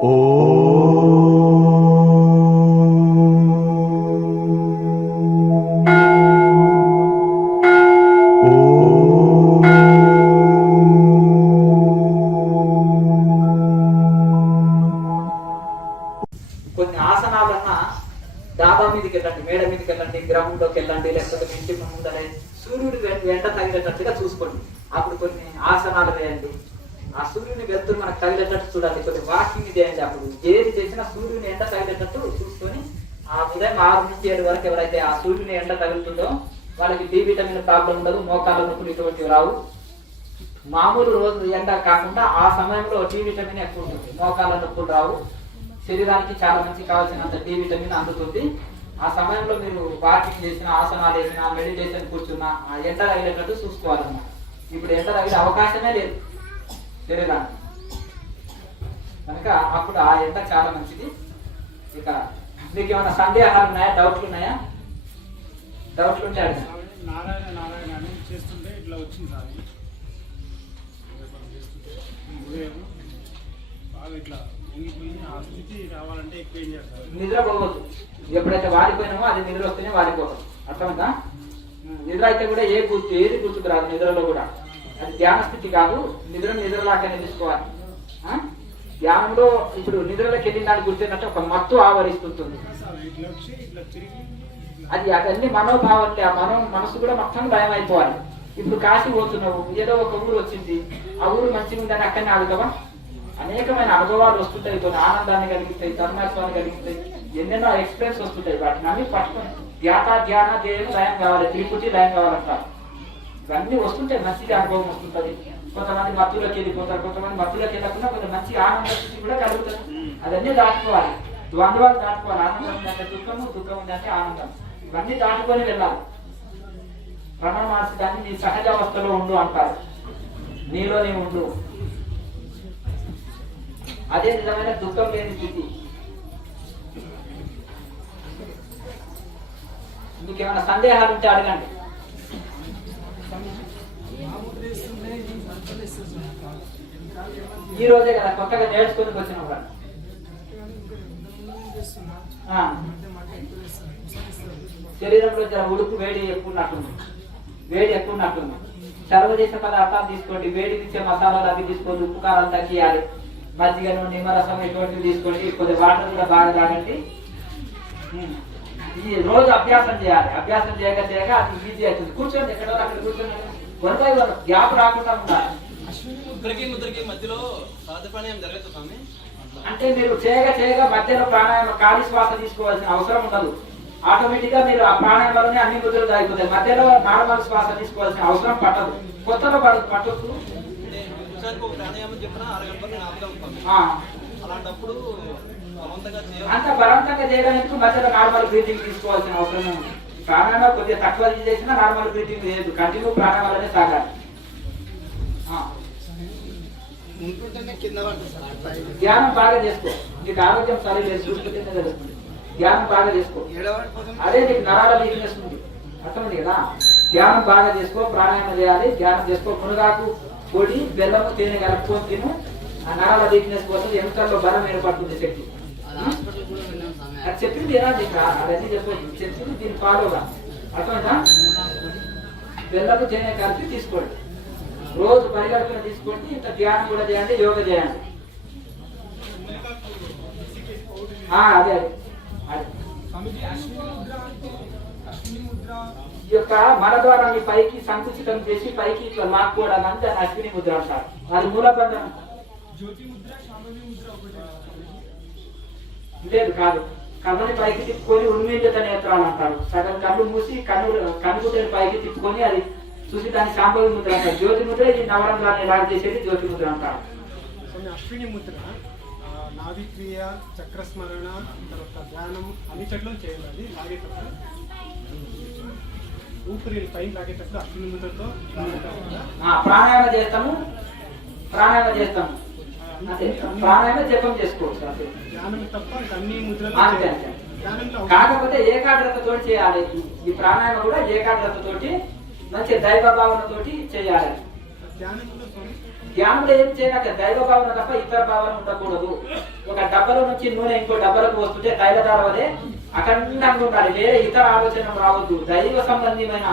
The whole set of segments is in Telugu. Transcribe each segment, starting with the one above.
కొన్ని ఆసనాలన్నా డాబా మీదకి వెళ్ళండి, మేడ మీదకి వెళ్ళండి, గ్రౌండ్ లోకి వెళ్ళండి, లేకపోతే ఇంటి ముందరే సూర్యుడు వెంట తగిలేటట్టుగా చూసుకోండి. అప్పుడు కొన్ని ఆసనాలు వేయండి. ఆ సూర్యుని వెళ్తూ మనకు తగిలేటట్టు చూడాలి. కొన్ని వాకింగ్ చేయండి. అప్పుడు ఏది చేసినా సూర్యుని ఎండ తగిలేటట్టు చూసుకొని ఆ ఉదయం 6 నుంచి 7 వరకు ఎవరైతే ఆ సూర్యుని ఎండ తగులుతుందో వాళ్ళకి డి విటమిన్ ప్రాబ్లం ఉండదు, మోకాళ్ళ నొప్పులు ఇటువంటివి రావు. మామూలు రోజు ఎండ కాకుండా ఆ సమయంలో డి విటమిన్ ఎక్కువ ఉంటుంది, మోకాళ్ళ నొప్పులు రావు. శరీరానికి చాలా మంచి కావాల్సినంత డి విటమిన్ అందుతుంది. ఆ సమయంలో మీరు వాకింగ్ చేసిన, ఆసనాలు వేసిన, మెడిటేషన్ కూర్చున్నా ఆ ఎండ తగిలేటట్టు చూసుకోవాలన్నమాట. ఇప్పుడు ఎండ తగిలే అవకాశమే లేదు శరీరానికి, కనుక అప్పుడు ఆ ఎండ చాలా మంచిది. ఇక మీకు ఏమైనా సందేహాలు ఉన్నాయా, డౌట్లు ఉన్నాయా? డౌట్లు ఉంటే అడగండి. నారాయణ నారాయణ అని చేస్తుంటే ఇట్లా వచ్చింది సార్, బాగా ఇట్లా ఊగిపోయి ఆ స్థితి రావాలంటే ఎక్కువ ఏం చేస్తారు? నిద్ర పోవద్దు. ఎప్పుడైతే వాడిపోయినామో అది నిద్ర వస్తేనే వాడిపోతాం, అర్థమైందా? నిద్ర అయితే కూడా ఏది గుర్తుకు రాదు నిద్రలో కూడా. అది ధ్యాన స్థితి కాదు, నిద్రలాగానే తీసుకోవాలి. ధ్యానంలో ఇప్పుడు నిద్రలోకి వెళ్ళిన దానికి గుర్తున్నట్టు ఒక మత్తు ఆవరిస్తుంటుంది. అదన్నీ మనోభావాలే. ఆ మనసు కూడా మొత్తం భయం అయిపోవాలి. ఇప్పుడు కాశీ పోతున్నావు, ఏదో ఒక ఊరు వచ్చింది, ఆ ఊరు మంచిగా ఉందని అక్కడనే ఆగుతావా? అనేకమైన అనుభవాలు వస్తుంటాయి, కొన్ని ఆనందాన్ని కలిగిస్తాయి, తన్మయత్వాన్ని కలిగిస్తాయి, ఎన్నెన్నో ఎక్స్పీరియన్స్ వస్తుంటాయి. వాటిని అన్ని పట్టుకొని ధ్యాన ధ్యేయం లయం కావాలి, తిరుపతి లయం కావాలంటారు. ఇవన్నీ వస్తుంటాయి, మంచిగా అనుభవం వస్తుంటది. కొంతమంది మత్తులోకి వెళ్ళిపోతారు, కొంతమంది మత్తులోకి వెళ్ళకుండా కొంత మంచి ఆనంద స్థితి కూడా కలుగుతుంది. అదన్నీ దాటుకోవాలి, ద్వంద్వాలు దాటుకోవాలి. ఆనందం ఉందంటే దుఃఖము, దుఃఖం ఉందంటే ఆనందం, ఇవన్నీ దాటుకొని వెళ్ళాలి. రమణ మహర్షి దాన్ని నీ సహజ అవస్థలో ఉండు అంటారు, నీలోనే ఉండు. అదే నిజమైన దుఃఖం లేని స్థితి. మీకు ఏమైనా సందేహాలు ఉంటే అడగండి. ఈ రోజే కదా కొత్తగా నేర్చుకొని వచ్చిన వాళ్ళు. శరీరంలో ఉడుకు వేడి ఎక్కువ ఉన్నట్టుంది. చలువ చేసే పదార్థాలు తీసుకోండి, వేడినిచ్చే మసాలాలు అవి తీసుకోండి, ఉప్పు కారాలు తగ్గియాలి, మజ్జిగను, నిమ్మరసం ఇటువంటివి తీసుకోండి, కొద్ది వాటర్ కూడా బాగా తాగండి. ఈ రోజు అభ్యాసం చేయాలి. అభ్యాసం చేయగా అది ఈజీ అవుతుంది. కూర్చోండి, ఎక్కడో అక్కడ కూర్చొని 1 by 1 గ్యాప్ రాకుండా ఉండాలి. ముద్రకి మధ్యలో ప్రాణాయామం జరగదు స్వామి. అంటే మీరు చేయగా మధ్యలో ప్రాణాయామం ఖాళీ శ్వాస తీసుకోవాల్సిన అవసరం ఉండదు. ఆటోమేటిక్ గా మీరు ఆ ప్రాణాయామంలోనే అన్ని ముద్రలు అయిపోతాయి. మధ్యలో నార్మల్ శ్వాస తీసుకోవాల్సిన అవసరం పట్టదు, కొత్తలో పట్టొచ్చు. ప్రాణాయామం చెప్పిన 6 గంటలు నేను ఆపుతాను. అలాంటప్పుడు అంత బలవంతంగా చేయడానికి మధ్యలో నార్మల్ బ్రీతింగ్ తీసుకోవాల్సిన అవసరం ఉంది. ప్రాణాయామం కొద్దిగా తక్కువ చేసినా నార్మల్ బ్రీతింగ్ లేదు, కంటిన్యూ ప్రాణాయామాలనే సాగాలి. ధ్యానం బాగా చేసుకో, నీకు ఆరోగ్యం సరి లేదు, చూసుకుంటేనే తెలుస్తుంది. ధ్యానం బాగా చేసుకో, అదే నీకు నరాల వీక్నెస్ ఉంది, అర్థమైంది కదా? ధ్యానం బాగా చేసుకో, ప్రాణాయామం చేయాలి, ధ్యానం చేసుకో. మునగాకు పొడి, బెల్లము, తేనె కలుపుకొని తిను. ఆ నరాల వీక్నెస్ కోసం ఎముకల్లో బలం ఏర్పడుతుంది, శక్తి. అది చెప్పింది ఏనాది అవన్నీ చెప్పండి, చెప్పింది దీన్ని ఫాలోగా, అర్థమైందా? బెల్లము, తేనె కలిపి తీసుకోండి, రోజు పరిగణన తీసుకోండి. ఇంత ధ్యానం కూడా చేయండి, యోగ చేయండి. అదే ఈ యొక్క మన ద్వారా మీ పైకి సంకుచితం చేసి పైకి ఇట్లా లాక్కోవడం అంటే అశ్విని ముద్ర అంటారు. అది మూలబంధం లేదు, కాదు. కళ్ళని పైకి తిప్పుకొని ఉన్మీలిత నేత్రాలు అంటారు. సగం కళ్ళు మూసి కన్నుగుడ్డని పైకి తిప్పుకొని అది చూసి దాన్ని శాంభవి ముద్ర అంటారు. జ్యోతి ముద్ర ఇది నవరంధ్రాన్ని ఎలా చేసేది జ్యోతి ముద్ర అంటారు. అశ్విని ముద్ర నాభిక్రియ, చక్రస్మరణ, తర్వాత ధ్యానం అన్ని చెట్లు చేయాలి. లాగేటప్పుడు ఊపిరి పైన లాగేటప్పుడు అశ్విని ముద్రతో ప్రాణాయామ చేస్తాము. ప్రాణాయామ జపం చేసుకోవచ్చు, ధ్యానం తప్ప అన్ని ముద్రలు. కాకపోతే ఏకాగ్రతతో చేయాలి. ఈ ప్రాణాయామ కూడా ఏకాగ్రతతోటి మంచి దైవ భావనతోటి చేయాలి. ధ్యానంలో ఏం చేయక దైవ భావన తప్ప ఇతర భావన ఉండకూడదు. ఒక డబ్బలో నుంచి నూనె ఇంకో డబ్బలకు వస్తుంటే తైలధార వలె అఖండంగా ఉండాలి. వేరే ఇతర ఆలోచన రావద్దు. దైవ సంబంధమైన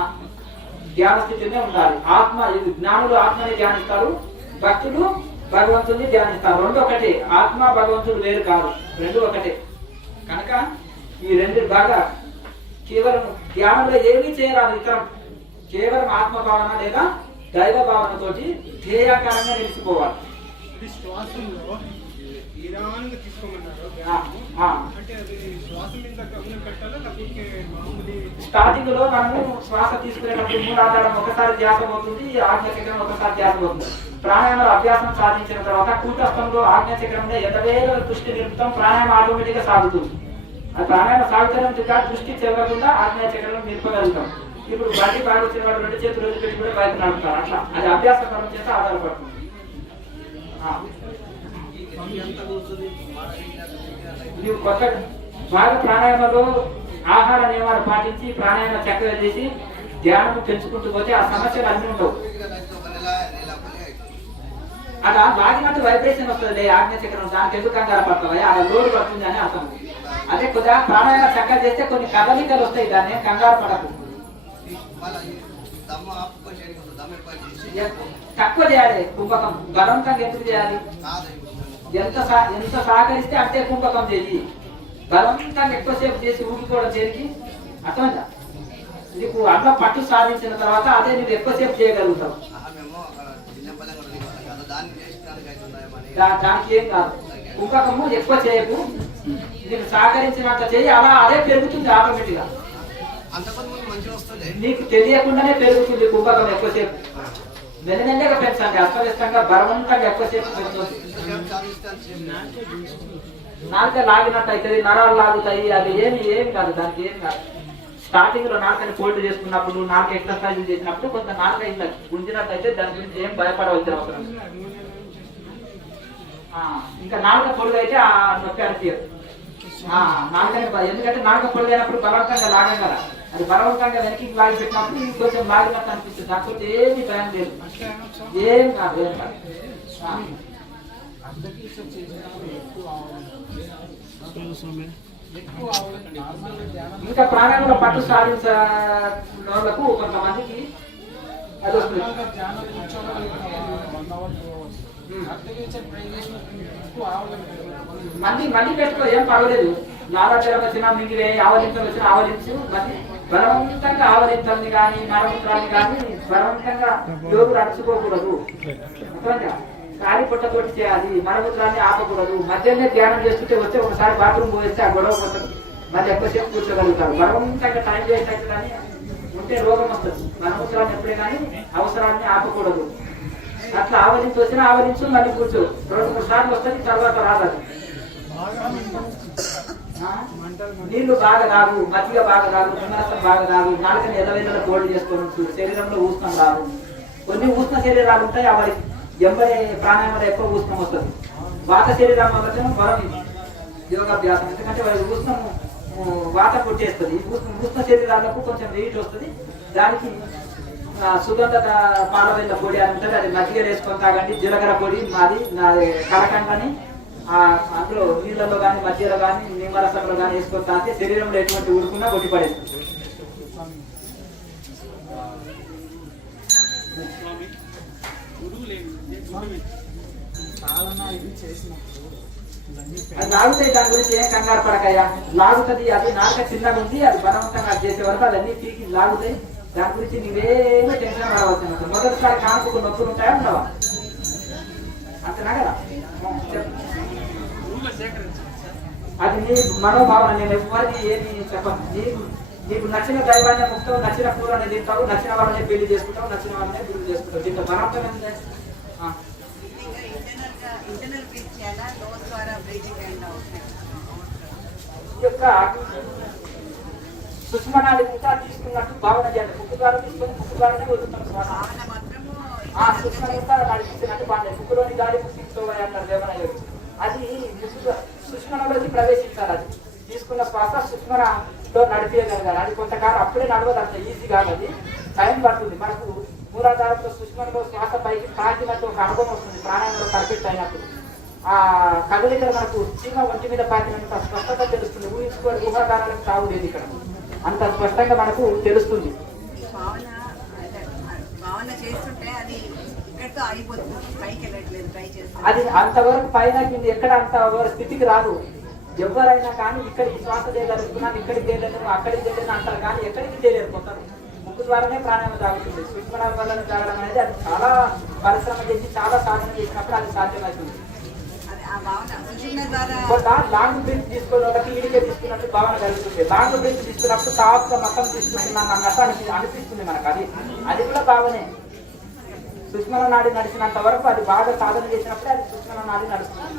ధ్యాన స్థితినే ఉండాలి. ఆత్మ జ్ఞానులు ఆత్మని ధ్యానిస్తారు, భక్తులు భగవంతుని ధ్యానిస్తారు. రెండు ఒకటే. ఆత్మ భగవంతుడు వేరు కాదు, రెండు ఒకటే. కనుక ఈ రెండు బాగా కేవలం ధ్యానంలో ఏమీ చేయరాదు ఇతరం. కేవలం ఆత్మ భావన లేదా దైవ భావనతోటి ధ్యేయాకారంగా నిలిచిపోవాలి. ఇది శ్వాసంలో నిదానంగా తీసుకోమన్నారు. అంటే అది శ్వాస మీద గమనం పెట్టాలా లేకపోతే మామూలు స్టార్టింగ్ లో మనము శ్వాస తీసుకునేటప్పుడు మూలాధారం ఒకసారి ధ్యాస అవుతుంది, ఆజ్ఞచక్రం ఒకసారి ధ్యాస అవుతుంది. ప్రాణాయామ అభ్యాసం సాధించిన తర్వాత కూటస్థంలో ఆజ్ఞచక్రంలో ఎదవేల దృష్టి నిలుపుతాం. ప్రాణాయామం ఆటోమేటిక్ గా సాగుతుంది. ఆ ప్రాణాయామ సాగుతడం దృష్టి చెవకుండా ఆజ్ఞచక్రం నిలుపగలుగుతాం. ఇప్పుడు బండి బాగా వచ్చిన వాడు 2 చేతులు రోజు పెట్టి కూడా బయట నడుపుతారు. అట్లా అది అభ్యాస కాలం చేస్తే ఆధారపడుతుంది. నీవు కొత్త బాగా ప్రాణాయామంలో ఆహార నియమాలు పాటించి ప్రాణాయామ చక్కగా చేసి ధ్యానం పెంచుకుంటూ పోతే ఆ సమస్యలు అన్నీ ఉండవు. అలా బాగినట్టు వైబ్రేషన్ వస్తుంది ఆజ్ఞచక్రం. దానికి ఎందుకు కంగారు పడుతుంది, అలా లోడ్ పడుతుంది అని అర్థం. అదే కొద్దిగా ప్రాణాయామ చక్కగా చేస్తే కొన్ని కదలికలు వస్తాయి, దాన్ని కంగారు పడకు. తక్కువ చేయాలి కుంభకం. బలవంతంగా ఎందుకు చేయాలి? ఎంత సహకరిస్తే అంతే కుంభకం చేయి. బలవంతంగా ఎక్కువసేపు చేసి ఊగిపోవడం చేరికి అర్థమైందా? నీకు అట్లా పట్టు సాధించిన తర్వాత అదే నువ్వు ఎక్కువసేపు చేయగలుగుతావు. దానికి ఏం కాదు. కుంభకము ఎక్కువ చేయకు, నీకు సహకరించినంత చేయి. అలా అదే పెరుగుతుంది ఆటోమేటిక్ గా. నీకు తెలియకుండానే పెరుగుతుంది కుంభకం ఎక్కువసేపు. నెలనెల్లగా పెంచండి, అస్తవ్యస్తంగా బలవంతంగా ఎక్కువసేపు పెంచుతుంది. నాలుక లాగినట్టు అవుతుంది, నరాలు లాగుతాయి. అది ఏమి కాదు, దానికి ఏం కాదు. స్టార్టింగ్ లో నాలుకని ఫోల్డ్ చేసుకున్నప్పుడు, నాలుక ఎక్సర్సైజ్ చేసినప్పుడు కొంత నాలుక ఇలా గుంజినట్టు అయితే దాని గురించి ఏం భయపడవలసిన అవసరం. ఇంకా నాలుక పొడుగు అయితే ఆ నొప్పి అనిపించదు. నాలుకని ఎందుకంటే నాలుక పొడుగు అయినప్పుడు బలవంతంగా లాగాం కదా, అది బలవంతంగా వెనక్కి లాగి పెట్టినప్పుడు ఇంకొంచెం లాగినట్టు అనిపిస్తుంది. దాంతో ఏమి భయం లేదు, ఏం కాదు, ఏం కాదు. ఇంకా ప్రాణాయంలో పట్టు సాధించే వాళ్ళకు కొంతమందికి అది వస్తుంది. మళ్ళీ పెట్టుకో, ఏం పర్వాలేదు. నారాచరం వచ్చినా మింగిలే, ఆవలించడం వచ్చినా ఆవలించు. మళ్ళీ బలవంతంగా ఆవలించాలని కానీ నరముత్రాన్ని కానీ బలవంతంగా యోగులు అరుచుకోకూడదు. ఖాళీ పుట్టతోటి చేయాలి. మరముత్రాన్ని ఆపకూడదు. మధ్యనే ధ్యానం చేస్తుంటే వచ్చి ఒకసారి బాత్రూమ్ పోయిస్తే ఆ గొడవ పోతుంది. మళ్ళీ ఎక్కువసేపు కూర్చోగలుగుతారు. బలవంతంగా టైం చేసేట్టు కానీ ఉంటే రోగం వస్తుంది. మరముత్రాన్ని ఎప్పుడే కానీ అవసరాన్ని ఆపకూడదు. అట్లా ఆవలించి వచ్చినా ఆవలించు, మళ్ళీ కూర్చో. 2-3 సార్లు వస్తుంది, తర్వాత రాదు. నీళ్లు బాగా రాదు, మజ్జిగ బాగా రాదు, నిమ్మరసం బాగా రాదు. నాలుకని ఎదవేళ్ళలో గోల్డ్ చేసుకోవచ్చు. శరీరంలో ఉష్ణం రాదు. కొన్ని ఉష్ణ శరీరాలు ఉంటాయి, అవి ఎంబడి ప్రాణాయామంలో ఎక్కువ ఉష్ణం వస్తుంది. వాత శరీరం వల్ల బలం యోగాభ్యాసం. ఎందుకంటే వారి ఉష్ణం వాత కొట్టేస్తుంది. ఉష్ణ శరీరాలకు కొంచెం వెయిట్ వస్తుంది. దానికి సుగంధ పాలవెల్ల పొడి అని ఉంటుంది, అది మజ్జిగ వేసుకొని తాగండి. జీలకర్ర పొడి మాది కలకండని అందులో నీళ్ళలో కానీ మజ్జిగలో కానీ నిమ్మరసంలో కానీ వేసుకొని తాగితే శరీరంలో ఎటువంటి ఉడుకున్నా కొట్టిపడేస్తుంది. అది లాగుతాయి, దాని గురించి ఏం కంగారు పడకయ్యా. లాగుతుంది, అది నాలుక చిన్నగా ఉంది, అది బలవంతంగా చేసే వరకు అదన్నీ పీకి లాగుతాయి. దాని గురించి నీవేమో టెన్షన్ పడవలసిన. మొదటిసారి కానుకు నొప్పులు ఉంటాయా ఉండవా? అంతేనా కదా? అది నీ మనోభావన. నేను ఎవరికి ఏమి చెప్పను. నీకు నచ్చిన దైవాన్ని ముక్తావు, నచ్చిన కూరని తింటావు, నచ్చిన వాళ్ళని పెళ్లి చేసుకుంటావు, నచ్చిన వాళ్ళని పెళ్లి చేసుకుంటావు. దీంట్లో బలవంతం ఏంటంటే సుష్మనాలు ఇంకా తీసుకున్నట్టు భావన చేయాలి. ముక్కు ద్వారా తీసుకొని ముక్కు ద్వారానే వదులుతాం. సుష్మని ఇంకా నడిపిస్తున్నట్టు బాగా ముక్కులోని గాలి తీసుకోవాలి అన్నారు దేవనయ్య. అది సుష్మనలోకి ప్రవేశించాలి. అది తీసుకున్న శ్వాస సుష్మనలో నడిపేయగలగాలి. అది కొంతకాలం అప్పుడే నడవదు, అంత ఈజీ కాదు. అది టైం పడుతుంది. మనకు మూలాధారంలో సుష్మలో శ్వాస పైకి తాకినట్టు ఒక అనుభవం వస్తుంది. ప్రాణాయామంలో పర్ఫెక్ట్ అయినప్పుడు ఆ కదలికలు మనకు చీమ ఒంటి మీద పాకినంత స్పష్టత తెలుస్తుంది. ఊహించుకోవాలి, ఊహాగానాలకు తావు లేదు ఇక్కడ, అంత స్పష్టంగా మనకు తెలుస్తుంది. అది అంతవరకు పైన ఎక్కడ అంత స్థితికి రాదు. ఎవరైనా కానీ ఇక్కడికి శ్వాస చేయగలుగుతున్నాను, ఇక్కడికి చేయలేను, అక్కడికి చేయలేను అంటారు కానీ ఎక్కడికి చేయలేరు. కొందరు ముక్కు ద్వారానే ప్రాణాయామం తాగుతుంది. సుష్మనాల వల్ల తాగడం అనేది అది చాలా పరిశ్రమ చేసి చాలా సాధన చేసినప్పుడు అది సాధ్యమవుతుంది. కొంత లాంగ్ బ్రీత్ తీసుకుని ఒకటి ఈడికే తీసుకున్నట్టు భావన కలుగుతుంది. లాంగ్ బ్రీత్ తీసుకున్నప్పుడు టాప్ గా మొత్తం తీసుకుంటున్నాను అన్నట్టు అనిపిస్తుంది మనకు. అది కూడా భావనే. సుష్మల నాడి నడిచినంత వరకు అది బాగా సాధన చేసినప్పుడు అది సుష్మల నాడి నడుస్తుంది.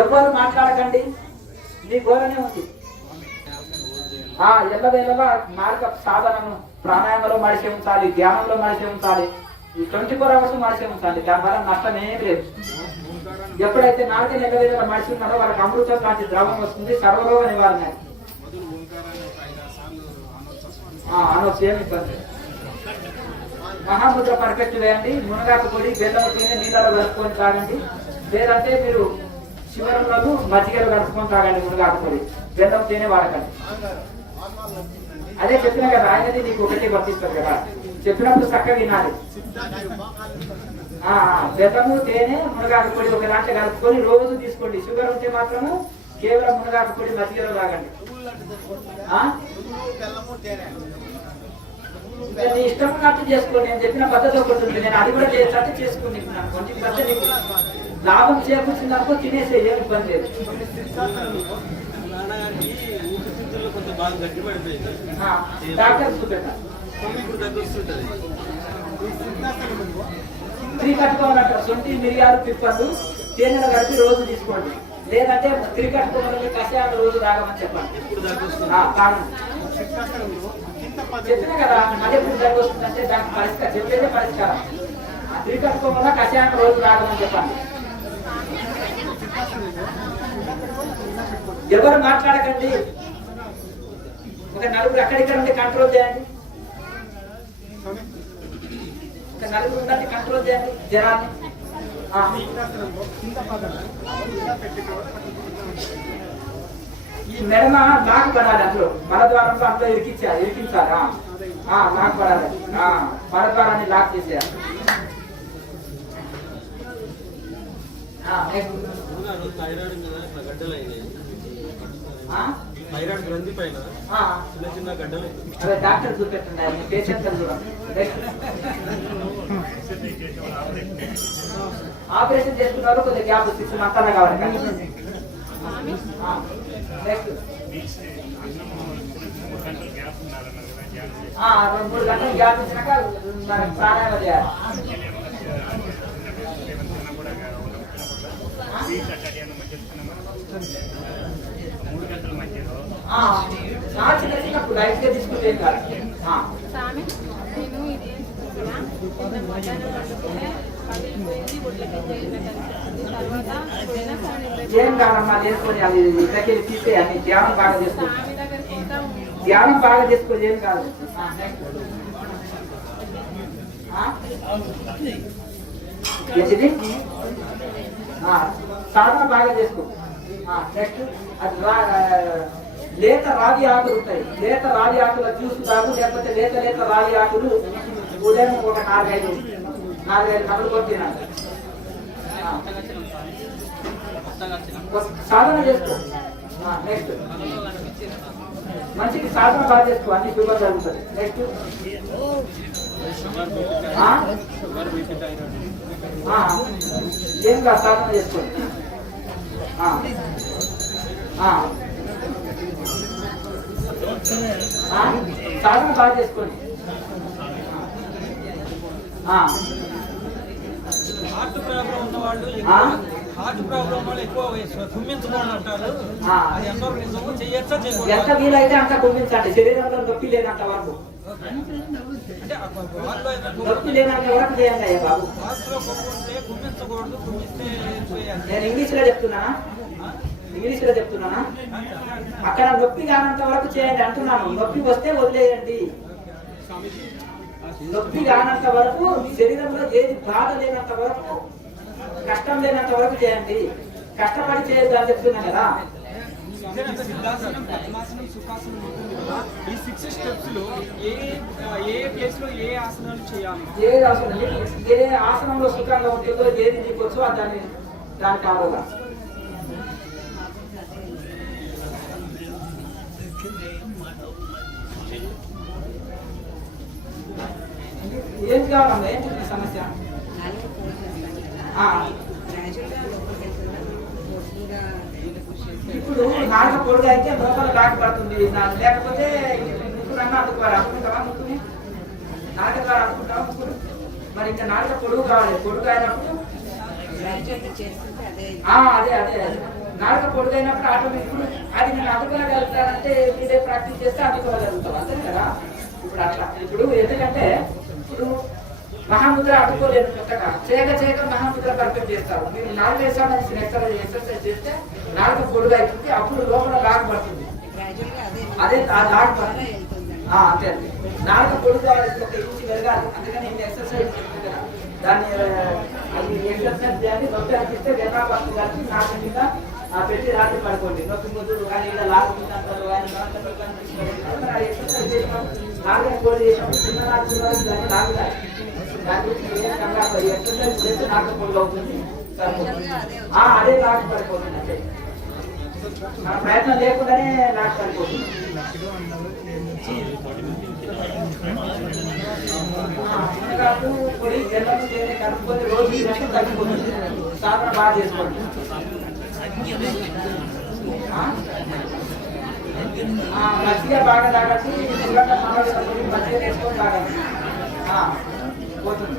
ఎవ్వరు మాట్లాడకండి, మీ గోరనే ఉంది. ఎల్లవేళలా మార్గ సాధనను ప్రాణాయామంలో మడిచి ఉంచాలి, ధ్యానంలో మడిచి ఉంచాలి, ఈ 24 hours మడిచి ఉంచాలి. దానివల్ల నష్టం ఏం లేదు. ఎప్పుడైతే నాలుగు ఎల్లవేళలా మడిచి ఉన్నారో వాళ్ళకి అమృతం లాంటి ద్రవం వస్తుంది, సర్వరోగ నివారణ అనొచ్చు, ఏమి ఇబ్బంది. మహాముద్ర పర్ఫెక్ట్ వేయండి. మునగాకు పొడి బెల్లం తినే నీళ్ళలో కలుపుకొని తాగండి. లేదంటే మీరు శివరంలో మజ్జిగలో కలుపుకొని తాగండి. మునగాకు పొడి బెల్లం తేనె వాడకండి. అదే చెప్పినా కదా, ఆయనది నీకు ఒకటి వర్తిస్తారు కదా, చెప్పినప్పుడు చక్కగా వినాలి. బెల్లము తేనె మునగాకు పొడి ఒక దాంట్లో కలుపుకొని రోజు తీసుకోండి. షుగర్ ఉంటే మాత్రము కేవలం మునగాకు పొడి మజ్జిగలో తాగండి. నీ ఇష్టం ఉన్నట్టు చేసుకోండి. నేను చెప్పిన పద్ధతి ఒకటి ఉంది, నేను అది కూడా చేసినట్టు చేసుకుంటున్నాను. కొంచెం పద్ధతి లాభం చేకూర్చింది అనుకో, తినేసే, ఏం ఇబ్బంది లేదు. డాక్టర్ త్రీ కట్టుకోవాలంటారు. సొంటి మిరియాలు పిప్పలు తేనెలు కలిపి రోజు తీసుకోండి. లేదంటే త్రీ కట్టుకోవాలని కషాయాలు రోజు తాగమని చెప్పండి. చెప్పిన కదా, మళ్ళీ ఎప్పుడు దగ్గర వస్తుందంటే దానికి పరిష్కారం చెప్పేదే పరిష్కారం. త్రీ కట్టుకోవాలన్నా కషాయాన్ని రోజు తాగమని చెప్పండి. ఎవరు మాట్లాడకండి. ఒక నలుగురు అక్కడిక్కడ ఉంటే కంట్రోల్ చేయండి. ఒక నలుగురు ఉంటే కంట్రోల్ చేయండి జనాన్ని. ఈ మెడమ నాకు పడాలి, అందులో మలద్వారంలో అందులో ఇరికించాలి. నాకు పడాలి, మలద్వారాన్ని లాక్ చేసేయాలి. థైరాయిడ్ గ్రంథి పైన చిన్న చిన్న గడ్డలు. అదే డాక్టర్ చూపెట్టండి, పేషెంట్ ఆపరేషన్ చేసుకున్నారు. కొద్దిగా గ్యాప్ 6 months అన్నా కావాలి. 2-3 గంటలు గ్యాప్ ఇచ్చినాక ప్రాణాయామం చేయాలి. చిన్నప్పుడు లైట్ గా తీసుకుంటే ఏం కాదమ్మా, చేసుకొని అది ఇక్కడికి తీసేయాలి. ధ్యానం బాగా చేసుకోండి, ధ్యానం బాగా చేసుకోండి, ఏం కాదు. సాధన బాగా చేసుకో. నెక్స్ట్ అది లేత రాగి ఆకులు ఉంటాయి. లేత రాగి ఆకుల జ్యూస్ తాగు, లేకపోతే లేత రాగి ఆకులు ఉదయం ఒక 4-5 కబులు కొట్టినాడు. సాధన చేసుకో. నెక్స్ట్ మంచికి సాధన బాగా చేసుకో, అన్ని షుగర్ జరుగుతుంది. నెక్స్ట్ ఏం కాదు, సాధన చేసుకోండి. సాధన బాగా చేసుకోండి. హార్ట్ ప్రాబ్లం ఉన్న వాళ్ళు ఎక్కువ కుమ్మించకూడదు అంటారు. అది ఎంతవరకు నిజమో చేయొచ్చా చేయకూడదు? ఎంత వీలైతే అంత కుమ్మించండి. శరీరంలో నొప్పి లేనంత వరకు, నొప్పి లేనంత వరకు చేయండి. అయ్యా బాబు, కుమ్మించకూడదు. కుమ్మిస్తే నేను ఇంగ్లీష్ లో చెప్తున్నానా? అక్కడ నొప్పి కానంత వరకు చేయండి అంటున్నాను. నొప్పి వస్తే వదిలేయండి. స్వామిజీ నొప్పి రానంత వరకు, శరీరంలో ఏది బాధ లేనంత వరకు, కష్టం లేనంత వరకు చేయండి. కష్టపడి చేయొద్దు అని చెప్తున్నాం కదా. సిద్ధాసనం, పద్మాసనం, సుఖాసనం ఉంటుంది కదా. ఈ 6 స్టెప్స్ లో ఏ ప్లేస్ లో ఏ ఆసనాలు చేయాలి? ఏ ఆసనంలో సుఖంగా ఉంటుందో, ఏది నీకు వచ్చో దాన్ని కావాలా. ఏం కావాలమ్మా? ఏంటి మీ సమస్య? ఇప్పుడు నాలుక పొడుగు అయితే లోపల లాక్ పడుతుంది, లేకపోతే ముక్కురన్నా అందుకోవాలి. అనుకుంటావా ముక్కుని? నాలుక ద్వారా అనుకుంటావా ముక్కుడు? మరి ఇంకా నాలుక పొడుగు కావాలి. పొడుగు అయినప్పుడు అదే నాలుక పొడుగు అయినప్పుడు ఆటోమేటిక్ అది నేను అందుకోగలుగుతానంటే మీరే ప్రాక్టీస్ చేస్తే అందుకోగలుగుతాం, అంతే కదా. ఇప్పుడు అట్లా ఇప్పుడు ఎందుకంటే ఇప్పుడు మహాముద్ర అడ్డుకోలేదు, కొత్తగా చేయక మహాముద్ర పర్ఫెక్ట్ చేస్తారు. మీరు 4 సంవత్సరాలు ఎక్సర్సైజ్ చేస్తే నాలుగు పొడుగు అవుతుంది, అప్పుడు లోపల లాగ్ పడుతుంది. అదే ఆ లాగ్ పడుతుంది. అంతే నాలుగు పొడుగు ఇంచి పెరగాలి. అందుకని నేను ఎక్సర్సైజ్ చెప్తుంది కదా, దాన్ని అది ఎక్సర్సైజ్ చేయాలి. నొప్పి అనిపిస్తే వెన్నా పడుతుంది కలిపి నాలుగు మీద పెట్టి రాత్రి పడుకోండి. నొప్పి ముద్దులు కానీ ఇలా లాగ్ అంటారు కానీ ఎక్సర్సైజ్ చేసినాం. నాలుగు పొడి చేసినప్పుడు చిన్న నాలుగు దాన్ని లాగుతాయి. దాని గురించి ఎక్సర్సైజ్ చేస్తే నాకు పొడుగు అవుతుంది, అదే నాకు పడిపోతుంది. అంటే మన ప్రయత్నం లేకుండానే నాకు పడిపోతుంది. పొడి జన్మకు కలుపుకొని రోజు తగ్గిపోతుంది. సాధన బాగా చేసుకోండి. మధ్య బాగా తాగండి. మధ్య వేసుకొని తాగండి, పోతుంది.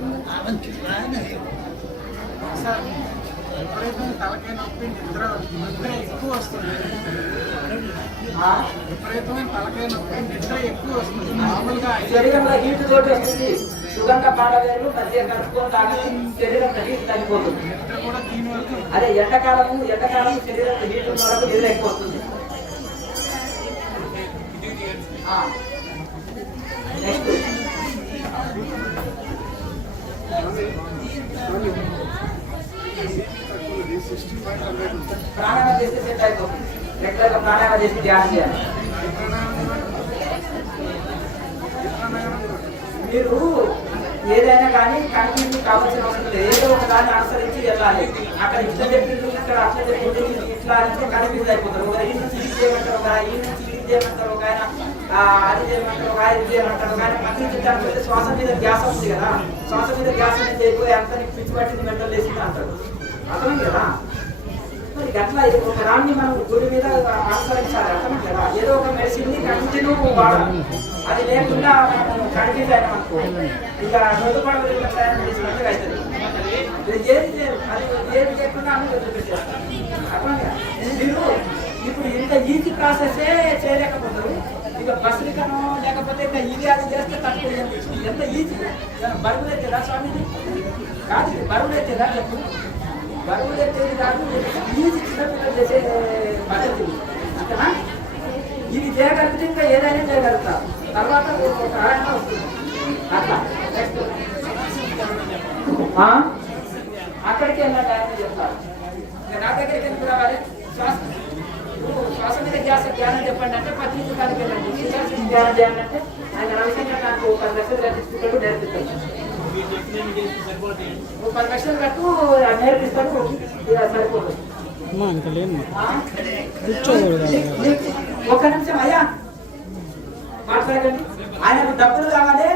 తలకాయ నొప్పి, నిద్ర ఎక్కువ వస్తుంది. విపరీతమైన తలకాయ నొప్పి, నిద్ర ఎక్కువ వస్తుంది. మామూలుగా శరీరంలో హీట్ తోటి వస్తుంది. సుగంధ పాడవేరు మధ్య కలుపుకొని తాగి శరీరంలో హీట్ తగ్గిపోతుంది. నిద్ర కూడా దీని వరకు. అదే ఎండాకాలము శరీరంలో హీట్ ఉన్న వరకు నిద్ర ఎక్కువ వస్తుంది. నెక్స్ట్ ప్రాణాయామం చేస్తే సెట్ అయిపోతుంది. రెగ్యులర్గా ప్రాణాయామం చేసి ధ్యానం చేయాలి. మీరు ఏదైనా కానీ కంటిన్యూ కావాల్సిన అవసరం లేదు. ఏదో ఒక దాన్ని అనుసరించి వెళ్ళాలి. అక్కడ ఇట్లా చెప్పింది, ఇక్కడ అట్లా చెప్పింది, ఇట్లా అంటే కన్ఫ్యూజ్ అయిపోతారు. ఒక ఈ నుంచి ఇది చేయమంటారు, ఒక ఈ నుంచి ఇది చేయమంటారు, ఒక ఆయన అది చేయమంటారు, ఒక ఇది చేయమంటారు. కానీ పక్కన శ్వాస మీద గ్యాస్ ఉంది కదా, శ్వాస మీద గ్యాస్ అనేది అయిపోయి అంతా నీకు పిచ్చి పట్టింది, మెంటల్ వేసింది అంటారు. అర్థమైంది కదా. మరి అట్లా ఒక రాన్ని మనం గుడి మీద అనుసరించాలి. అర్థమైంది కదా. ఏదో ఒక మెడిసిన్ ని కంటిన్యూ వాడాలి. అది లేకుండా మనం కన్ఫ్యూజ్ అయినా అనుకో, ఇక నొద్దుపడవలు ప్రయాణం చేసినట్టుగా అవుతుంది. ఏది చేయకుండా అన్ని వదిలిపెట్టారు. అర్థమైందా. మీరు ఇప్పుడు ఇంత ఈజీ ప్రాసెసే చేయలేకపోతారు. ఇక బస్రికను లేకపోతే ఇంకా ఇది అది చేస్తే తక్కువ. ఎంత ఈజీ. బరువులు ఎత్తేదా స్వామిజీ? కాదు, బరువులు ఎత్తేదా చెప్పు. బరువులు ఎత్తేది కాదు, ఈజీ చిన్నపిల్లలు చేసే పద్ధతి అంతేనా. ఇది చేయగలిగితే ఇంకా ఏదైనా చేయగలుగుతారు. తర్వాత ఒక ఆరాధన వస్తుంది. అట్లా నెక్స్ట్ అక్కడికి వెళ్ళాలి ఆయన చెప్తారు. నా దగ్గరికి ఎందుకు రావాలి? శ్వాస మీద ధ్యానం చెప్పండి అంటే పత్రిక కాడికి వెళ్ళండి. ధ్యానం చేయాలంటే ఆయన రవిశంకర్ నాకు 10 లక్షలు కట్టించుకుంటాడు, నేర్పిస్తాడు. 10 లక్షలు కట్టు నేర్పిస్తాడు, సరిపోతుంది. ఒక్క నిమిషం అయ్యా మాట్లాడండి. ఆయనకు డబ్బులు కావాలి,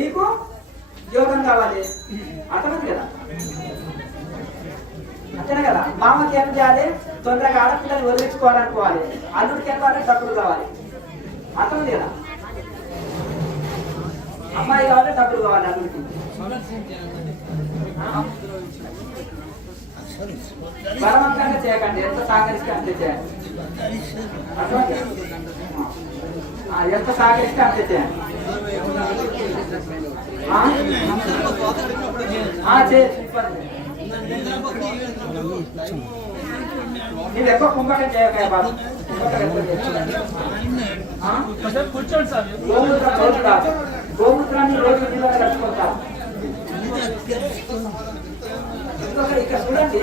మీకు యోగం కావాలి. అర్థమైంది కదా. అంతేనా కదా. మామకి ఏం చేయాలి? తొందరగా ఆడపిల్లని వదిలించుకోవాలనుకోవాలి. అల్లుడికి ఏం కావాలి? డబ్బులు కావాలి. అర్థమైంది కదా. అమ్మాయి కావాలి, డబ్బులు కావాలి అల్లుడికి. బలవంతంగా చేయకండి, ఎంత సహకరిస్తే అంతే చేయండి. ఎంత సహకరిస్తే అంతే చేయండి. మీరు ఎక్కువ కుంభకం చేయక బాబు. కూర్చోండి సార్. గోమూత్రాన్ని రోజు నీళ్ళలో కలుపుకుంటారు. ఇంకొక ఇక్కడ చూడండి,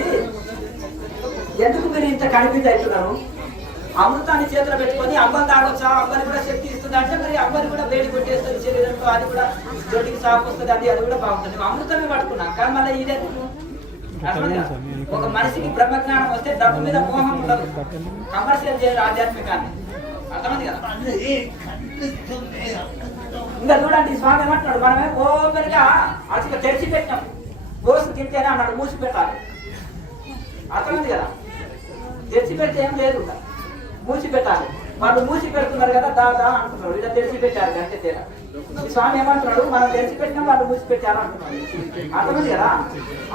ఎందుకు మీరు ఇంత కనిపించి అవుతున్నారు? అమృతాన్ని చేతిలో పెట్టుకొని అమ్మని తాగొచ్చా, అమ్మని కూడా శక్తి ఇస్తుంది అంటే మరి అమ్మని కూడా వేడి కొట్టేస్తుంది శరీరంలో, అది కూడా దొడ్డికి సాగు వస్తుంది, అది కూడా బాగుంటుంది. అమృతమే పట్టుకున్నాం కానీ మళ్ళీ ఇదే ఒక మనిషికి బ్రహ్మజ్ఞానం వస్తే డబ్బు మీద మోహం ఉండదు, కమర్షియల్ చేయరు ఆధ్యాత్మికాన్ని. అర్థమైంది కదా? ఇంకా చూడండి స్వామి ఏమంటున్నాడు, మనమే ఓపెన్గా అసలు తెరిచి పెట్టినాం, పోసు తింటేనే అన్నాడు మూసి పెట్టాలి. అర్థమైంది కదా? తెరిచి పెడితే ఏం లేదు, మూసి పెట్టాలి. వాళ్ళు మూసి పెడుతున్నారు కదా దాదా అంటున్నాడు, ఇలా తెరిచి పెట్టారు అంటే తేడా. స్వామి ఏమంటున్నాడు, మనం తెరిచి పెట్టినా వాళ్ళు మూసి పెట్టారు అంటున్నాడు. అర్థమైంది కదా?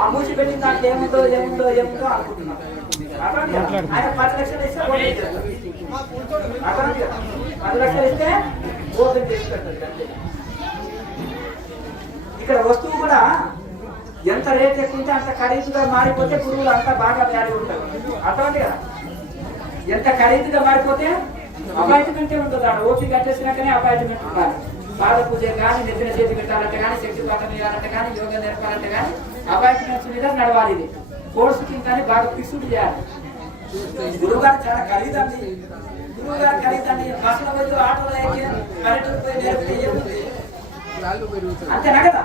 ఆ మూసి పెట్టిన దాంట్లో ఏముందో ఏముందో ఏముందో అనుకుంటున్నాం. అర్థమైంది కదా? ఆయన 10 లక్షలు ఇస్తే ఓపెన్ చేస్తారు. అర్థమైంది కదా? 10 లక్షలు ఇస్తే ఓపెన్ చేసి పెడతారు అంతే. ఇక్కడ వస్తువు కూడా ఎంత రేట్ ఎక్కువ ఉంటే అంత ఖరీదుగా మారిపోతే పురుగులు అంతా బాగా వ్యాధి ఉంటారు. అర్థమైంది కదా? ఎంత ఖరీదుగా మారిపోతే అపాయింట్మెంటే ఉంటుంది. ఆడ ఓపీ కట్టేసినాకనే అపాయింట్మెంట్ ఉండాలి. పాద పూజ కానీ, నెత్తిన చేతి పెట్టాలంటే కానీ, శక్తి పాఠం వేయాలంటే కానీ, యోగా నేర్పాలంటే కానీ అపాయింట్మెంట్స్ మీద నడవాలి. ఇది కోర్సుకి కానీ బాగా ఫిక్స్డ్ చేయాలి. గురువు గారు చాలా ఖరీదండి, గురువు గారు ఖరీదండి. బస్సులో పోయి ఆటోలో ఎక్కి కరెంటు పోయి నేర్పితే ఏముంది? అంతేనా కదా?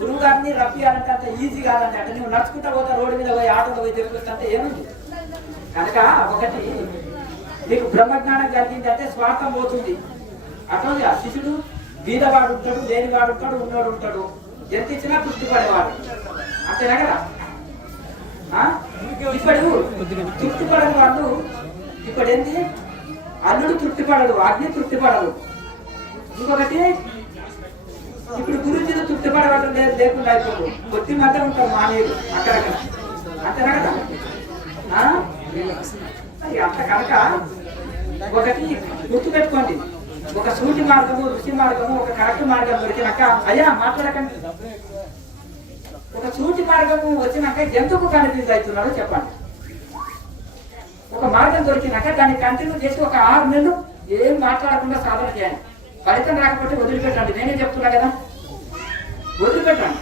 గురువు గారిని రప్పియాలంటే అంత ఈజీ కాదండి. అంటే నువ్వు నడుచుకుంటా పోతా, రోడ్డు మీద పోయి ఆటోలో పోయి తెప్పిస్తే అంటే ఏముంది? కనుక ఒకటి నీకు బ్రహ్మజ్ఞానం కలిగింది అంటే స్వార్థం పోతుంది. అర్థంగా శిష్యుడు బీదవాడు ఉంటాడు, లేనివాడు ఉంటాడు, ఉన్నవాడు ఉంటాడు, ఎంత ఇచ్చినా తృప్తి పడేవాడు. అంతేనా కదా? ఇప్పుడు తృప్తి పడని వాళ్ళు ఇప్పుడు ఏంటి? అల్లుడు తృప్తి పడడు, అగ్ని తృప్తి పడదు. ఇంకొకటి ఇప్పుడు గురుజీలు తృప్తి పడవడం లేకుండా అయిపోదు, కొద్ది మధ్య ఉంటారు మానేయుడు అక్కడక్కడ. అంతేనా కదా? అంత కనుక ఒకటి గుర్తు పెట్టుకోండి, ఒక సూటి మార్గము, రుచి మార్గము, ఒక కరెక్ట్ మార్గం దొరికినాక అయ్యా మాట్లాడకండి. ఒక సూటి మార్గము వచ్చినాక ఎందుకు కన్ఫ్యూజ్ అవుతున్నారో చెప్పండి. ఒక మార్గం దొరికినాక దాన్ని కంటిన్యూ చేసి ఒక 6 నెలలు ఏం మాట్లాడకుండా సాధన చేయండి. ఫలితం రాకపోతే వదిలిపెట్టండి. నేనే చెప్తున్నా కదా, వదిలిపెట్టండి.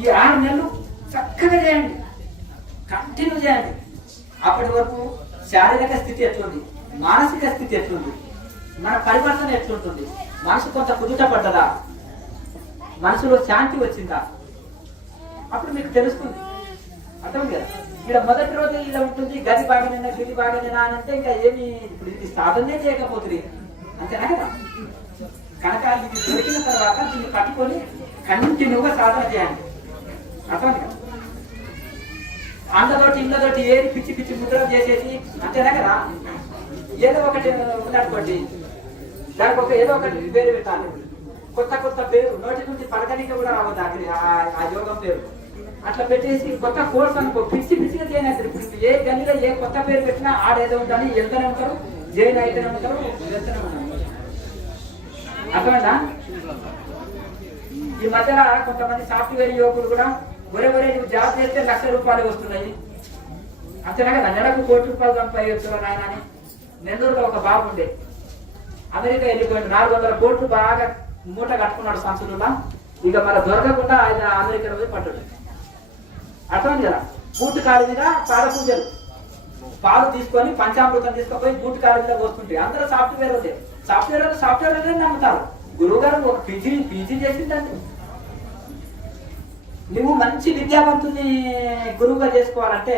ఈ 6 నెలలు చక్కగా చేయండి, కంటిన్యూ చేయండి. అప్పటి వరకు శారీరక స్థితి ఎట్లుంది, మానసిక స్థితి ఎట్లుంది, మన పరివర్తన ఎట్లుంటుంది, మనసు కొంత కుదుట పడ్డదా, మనసులో శాంతి వచ్చిందా, అప్పుడు మీకు తెలుస్తుంది. అర్థం కదా? ఇక్కడ మొదటి రోజు ఇలా ఉంటుంది, గది బాగానేనా గిది బాగానేనా అని అంటే ఇంకా ఏమి ఇప్పుడు ఇది సాధనే చేయకపోతుంది. అంతేనా కదా? కనుక ఇది దొరికిన తర్వాత దీన్ని పట్టుకొని కంటిన్యూగా సాధన చేయండి. అర్థం కదా? అందతోటి ఇళ్ళతోటి ఏది పిచ్చి పిచ్చి ముద్ర చేసేసి అంతేనా కదా? ఏదో ఒకటి ఉందనుకోండి, దానికి ఏదో ఒకటి పేరు పెట్టాలి. కొత్త కొత్త పేరు నోటి నుంచి పలకనిక కూడా రావద్దు ఆ యోగం పేరు. అట్లా పెట్టేసి కొత్త కోర్స్ అనుకో, పిచ్చి పిచ్చిగా చేయనట్టు. ఇప్పుడు ఏ గల్లీలో ఏ కొత్త పేరు పెట్టినా ఆడేదో ఉందని వెళ్తూనే ఉంటారు, జైన్ అయితేనే ఉంటారు, వెళ్తూనే ఉంటారు. అర్థమైందా? ఈ మధ్యలో కొంతమంది సాఫ్ట్వేర్ యువకులు కూడా ఒరే నువ్వు జాబ్ చేస్తే ₹1,00,000 వస్తున్నాయి అంతేనా కదా, నెలకు ₹1,00,00,000 సంపాదిస్తున్నారు ఆయన అని. నెల్లూరులో ఒక బాబు ఉండే, అమెరికా వెళ్ళిపోయింది, 400 కోట్లు బాగా మూట కట్టుకున్నాడు సంచులులా. ఇక మన దొరకకుండా ఆయన అమెరికా పోయి పడ్డాడు. అర్థమైంది కదా? బూటు కాలు మీద పాల పూజలు, పాలు తీసుకొని పంచామృతం తీసుకుపోయి బూటు కాలు మీద పోస్తుంటాయి. అందరూ సాఫ్ట్వేర్ ఉండే, సాఫ్ట్వేర్ నమ్ముతారు. గురువు గారు ఒక పీజీ చేసిందండి. నువ్వు మంచి విద్యావంతుని గురువుగా చేసుకోవాలంటే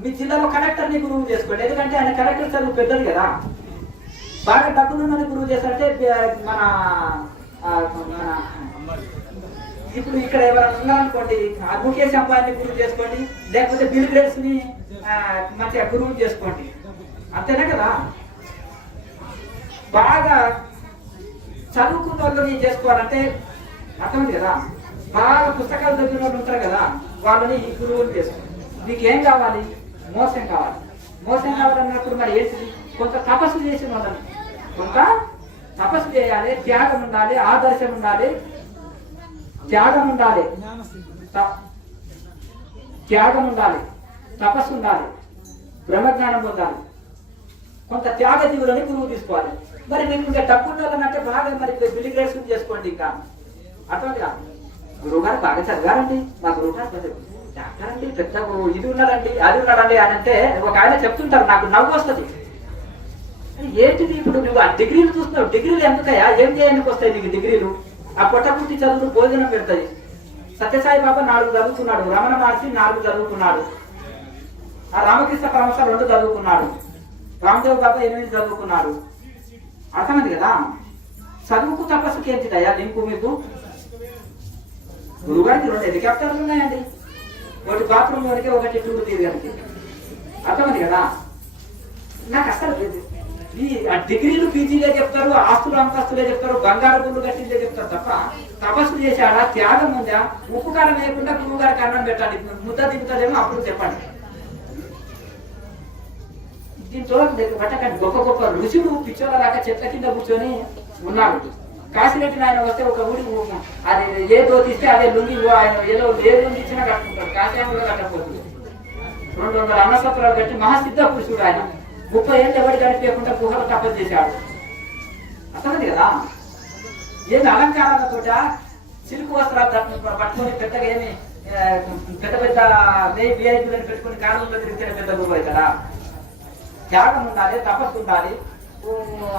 మీ జిల్లాలో కలెక్టర్ని గురువు చేసుకోండి. ఎందుకంటే ఆయన కలెక్టర్ చదువు పెద్దది కదా. బాగా డబ్బులున్నది గురువు చేస్తారంటే మన ఇప్పుడు ఇక్కడ ఎవరైనా ఉన్నారనుకోండి, ముఖేష్ అంబానీ గురువు చేసుకోండి, లేకపోతే బిల్ గేట్స్ ని మంచిగా గురువు చేసుకోండి. అంతేనా కదా? బాగా చదువుకున్న వాళ్ళని చేసుకోవాలంటే అర్థమైంది కదా? బాగా పుస్తకాలు చదివిన వాళ్ళు ఉంటారు కదా, వాళ్ళని గురువులు చేసుకోండి. మీకేం కావాలి? మోసం కావాలి. మోసం కావాలన్నప్పుడు మరి ఏంటిది? కొంత తపస్సు చేసిన వాళ్ళని, కొంత తపస్సు చేయాలి, త్యాగం ఉండాలి, ఆదర్శం ఉండాలి, త్యాగం ఉండాలి, త్యాగం ఉండాలి, తపస్సు ఉండాలి, బ్రహ్మజ్ఞానం పొందాలి. కొంత త్యాగ జీవులని గురువు తీసుకోవాలి. మరి మీకు ఇంకా డబ్బు ఉండాలంటే బాగా మరి బిల్లి గ్రేడ్స్ చేసుకోండి. ఇంకా అటువంటిగా గురువు గారు బాగా చదివారండి, మా గురువు గారు డాక్టర్ అండి, పెద్ద ఇది ఉన్నాడండి, అది ఉన్నాడండి అని అంటే ఒక ఆయన చెప్తుంటారు, నాకు నవ్వు వస్తుంది. ఏంటిది ఇప్పుడు నువ్వు ఆ డిగ్రీలు చూస్తున్నావు, డిగ్రీలు ఎందుకయ్యా, ఏం చేయడానికి వస్తాయి నీకు డిగ్రీలు? ఆ పొట్టపుట్టి చదువులు భోజనం పెడతాయి. సత్యసాయి బాబా 4 చదువుకున్నాడు, రమణ మహర్షి 4 చదువుకున్నాడు, ఆ రామకృష్ణ పరమహంస 2 చదువుకున్నాడు, రామదేవ్ బాబా 8 చదువుకున్నాడు. అర్థమైంది కదా? చదువుకు తపస్సుకి ఏంటిదయ్యా లింకు మీకు? గురువుగారికి 2 హెలికాప్టర్లు ఉన్నాయండి, ఒకటి బాత్రూమ్ వరకే, ఒకటి టూర్ తీయడానికి. అర్థమైంది కదా? నాకు అసలు ఈ డిగ్రీలు పీజీలే చెప్తారు, ఆస్తులు అంతస్తులే చెప్తారు, బంగారు గుళ్ళు కట్టిందే చెప్తారు తప్ప తపస్సు చేశాడా, త్యాగం ఉందా? ఉప్పు కారం వేయకుండా గురువు గారికి అన్నం పెట్టండి, ముద్ద దిగుతుందేమో అప్పుడు చెప్పండి. దీంతో పట్టకండి. గొప్ప గొప్ప ఋషులు పిచ్చోళ్ళ దాకా చెట్ల కింద కూర్చొని ఉన్నాడు. కాశీరెడ్డి ఆయన వస్తే ఒక ఊడి అది ఏదో తీస్తే అదే లుంగి ఆయన ఏదో ఏ లుంగి ఇచ్చినా కట్టుకుంటాడు, కాశీయాన్ని కూడా కట్టకపోతుంది. 200 అన్నసత్రాలు కట్టి మహాసిద్ధ పురుషుడు ఆయన. 30 ఏళ్ళు ఎవరి గడిపేయకుండా గుహలు తపస్సు చేశాడు. అర్థమైంది కదా? ఏమి అలంకారాలతో సిల్క్ వస్త్రాలు పట్టుకొని పెద్దగా ఏమి పెద్ద పెద్ద విఐపీలను పెట్టుకుని కాలంలో తిరిగితే పెద్ద గురువు అవుతారా? త్యాగం ఉండాలి, తపస్సు ఉండాలి,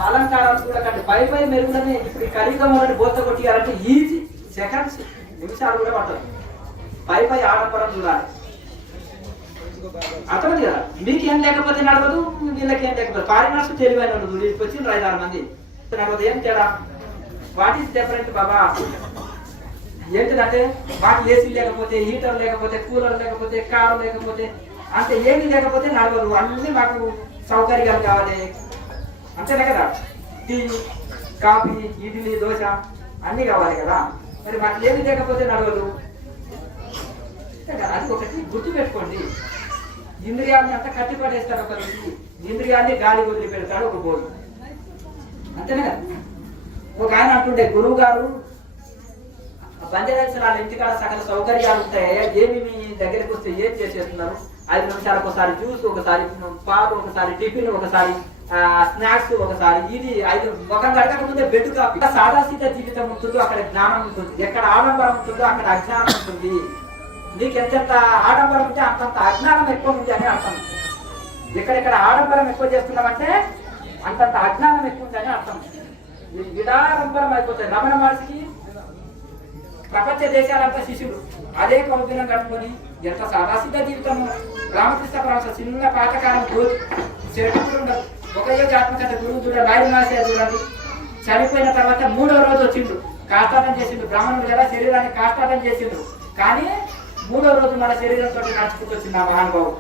అలంకారాలు కూడా కంటే పై మెరుగులని. ఇప్పుడు ఈ కలియుగం వల్ల బోత కొట్టియాలంటే ఈజీ, సెకండ్స్, నిమిషాలు కూడా పడతారు. పై ఆడంబరం చూడాలి. అర్థమైంది కదా? మీకేం లేకపోతే నడవదు, వీళ్ళకేం లేకపోతే. ఫారినర్స్ తెలివైన వచ్చిండ్రు 5-6 మంది నడవదు. ఏం తేడా? వాట్ ఈస్ డిఫరెంట్ బాబా? ఏంటిదంటే మాకు ఏసీ లేకపోతే, హీటర్ లేకపోతే, కూలర్ లేకపోతే, కారు లేకపోతే, అంటే ఏమి లేకపోతే నడవదు. అన్ని మాకు సౌకర్యాలు కావాలి, అంతేనే కదా? టీ, కాఫీ, ఇడ్లీ, దోశ అన్ని కావాలి కదా? మరి మాకు ఏమి లేకపోతే నడవదు. అది ఒకటి గుర్తు పెట్టుకోండి. ఇంద్రియాన్ని అంతా కట్టి పడేస్తాడు ఒక ఋషి, ఇంద్రియాన్ని గాలి వదిలి పెడతాడు ఒక బోధు, అంతేనే కదా? ఒక ఆయన అంటుండే, గురువు గారు బంజారాల్సిన వాళ్ళ ఇంటికాడ సకల సౌకర్యాలు ఉంటాయి, ఏమి మీ దగ్గరికి వస్తే ఏం చేసేస్తున్నారు? 5 నిమిషాలకు ఒకసారి జ్యూస్, ఒకసారి పాలు, ఒకసారి టిఫిన్, ఒకసారి స్నాక్స్, ఒకసారి ఇది 5 ముఖం గడక ముందే బెడ్ కాపీ. సాదాసీద జీవితం ఉంటుందో అక్కడ జ్ఞానం ఉంటుంది, ఎక్కడ ఆడంబరం ఉంటుందో అక్కడ అజ్ఞానం ఉంటుంది. నీకు ఎంతెంత ఆడంబరం ఉంటే అంతంత అజ్ఞానం ఎక్కువ ఉంది అని అర్థం. ఎక్కడెక్కడ ఆడంబరం ఎక్కువ చేస్తున్నామంటే అంతంత అజ్ఞానం ఎక్కువ ఉంది అని అర్థం. విడాడంబరం అయిపోతాయి. రమణ మహర్షికి ప్రపంచ దేశాలంతా శిష్యుడు, అదే కౌగిలం కట్టుకొని ఎంత సాదాసీద జీవితము. రామకృష్ణ పరమహంస చిన్న పాతకాలం చెడుకులు ఉండదు. ఒక యోగాత్మకత గురువు చూడ రాయనాశయ చూడండి, చనిపోయిన తర్వాత 3వ రోజు వచ్చిండు, కాష్టాటం చేసిండు. బ్రాహ్మణుడు కదా, శరీరాన్ని కాష్టాటం చేసిండు, కానీ 3వ రోజు మన శరీరంతో నడుచుకుంటూ వచ్చింది ఆ మహానుభావుడు.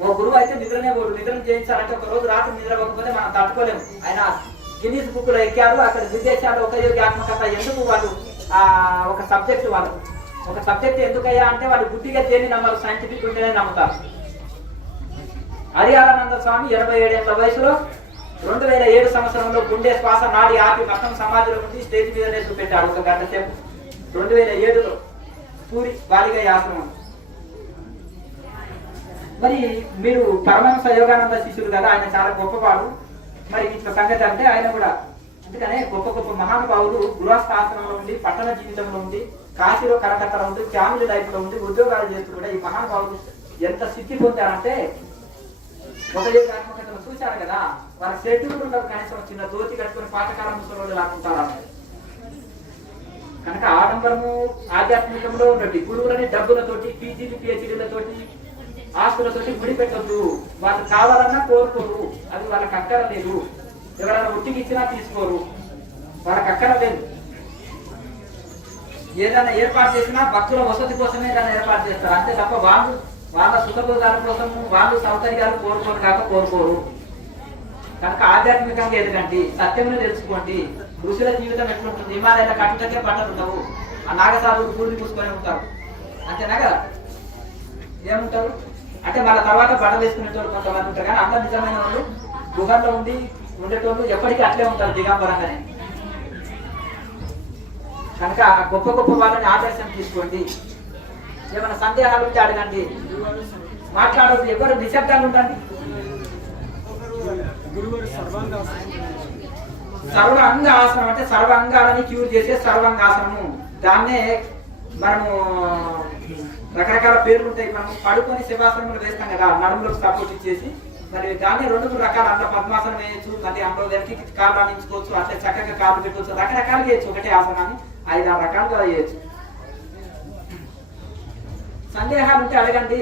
ఓ గురువు అయితే నిద్రనే పోడు, నిద్ర చేయించాలంటే ఒక రోజు రాత్రి నిద్ర పోకపోతే మనం తట్టుకోలేము. ఆయన గిన్నీస్ బుక్ లో ఎక్కారు. అక్కడ విదేశాలు ఒక యోగి ఆత్మకథ ఎందుకు వాళ్ళు ఒక సబ్జెక్ట్ ఎందుకయ్యా అంటే వాళ్ళు గుడ్డిగా దేన్ని నమ్మరు, సైంటిఫిక్ ఉంటేనే నమ్ముతారు. హరిహరానంద స్వామి 87 ఏళ్ల వయసులో 2007 సంవత్సరంలో గుండె శ్వాస నాడి ఆపి మొత్తం సమాధిలో ఉండి స్టేజ్ మీదనే చూపెట్టాడు 1 గంట సేపు. 2007లో పూరి బాలిగా ఆశ్రమం. మరి మీరు పరమహంస యోగానంద శిష్యులు కదా, ఆయన చాలా గొప్పవాడు. మరి ఇట్లా సంగతి అంటే ఆయన కూడా అందుకనే గొప్ప గొప్ప మహానుభావులు గృహస్థ ఆశ్రమంలో ఉండి, పట్టణ జీవితంలో ఉండి, కాశీలో కరకట్టలో ఉండి, ఫ్యామిలీ లైఫ్ లో ఉండి ఉద్యోగాలు చేస్తూ కూడా ఈ మహానుభావులు ఎంత సిద్ధి పొందారంటే ఒక ఆత్మకథను చూశారు కదా, వాళ్ళ షెడ్యూల్ ఉండదు, కనీసం చిన్న దోతి కట్టుకుని పాతకాలం ముసలి లాక్కుంటారు. కనుక ఆడంబరము ఆధ్యాత్మికంలో ఉన్నట్టు గురువులని డబ్బులతోటి, పీజీలు పిహెచ్డీలతోటి, ఆస్తులతోటి ముడిపెట్టద్దు. వాళ్ళు కావాలన్నా కోరుకోరు, అది వాళ్ళకి అక్కర లేదు. ఎవరైనా ఉట్టికి ఇచ్చినా తీసుకోరు, వాళ్ళకి అక్కర లేదు. ఏదైనా ఏర్పాటు చేసినా భక్తుల వసతి కోసమే దాన్ని ఏర్పాటు చేస్తారు, అంతే తప్ప వాళ్ళు వాళ్ళ సుఖభోగాల కోసం వాళ్ళు సౌకర్యాలు కోరుకోరు కాక కోరుకోరు. కనుక ఆధ్యాత్మికంగా ఎదగండి, సత్యమును తెలుసుకోండి. ఋషుల జీవితం ఎట్లుంటుంది? హిమాలయాల కట్టుటకే బట్టలు ఉండవు, ఆ నాగసాధువులు పూర్తి పూసుకొని ఉంటారు, అంతేనా కదా? ఏముంటారు అంటే మన తర్వాత బట్టలు వేసుకునేటోళ్ళు కొంతమంది ఉంటారు, కానీ అందరు నిజమైన వాళ్ళు గుహల్లో ఉండి ఉండేటోళ్ళు ఎప్పటికీ అట్లే ఉంటారు దిగంబరంగానే. కనుక గొప్ప గొప్ప వాళ్ళని ఆదర్శం తీసుకోండి. ఏమైనా సందేహాలు ఉంటే అడగండి, మాట్లాడవద్దు, ఎవరు నిశ్శబ్దంగా ఉండండి. గురువారి సర్వాంగాసనం. సర్వాంగ ఆసనం అంటే సర్వాంగాలని క్యూర్ చేసే సర్వాంగాసనము. దాన్నే మనము రకరకాల పేర్లు ఉంటాయి. మనం పడుకొని శివాసనంలో వేస్తాం కదా, నడుములకు సపోర్ట్ ఇచ్చేసి. మరి దాన్ని 2-3 రకాల అందులో పద్మాసనం వేయచ్చు, మళ్ళీ అందులో వెనక్కి కాళ్ళు అందించుకోవచ్చు, అట్లా చక్కగా కాళ్ళు పెట్టుకోవచ్చు, రకరకాలుగా చేయొచ్చు. ఒకటే ఆసనాన్ని 5-6 రకాలుగా చేయొచ్చు. సందేహాలు ఉంటే అడగండి.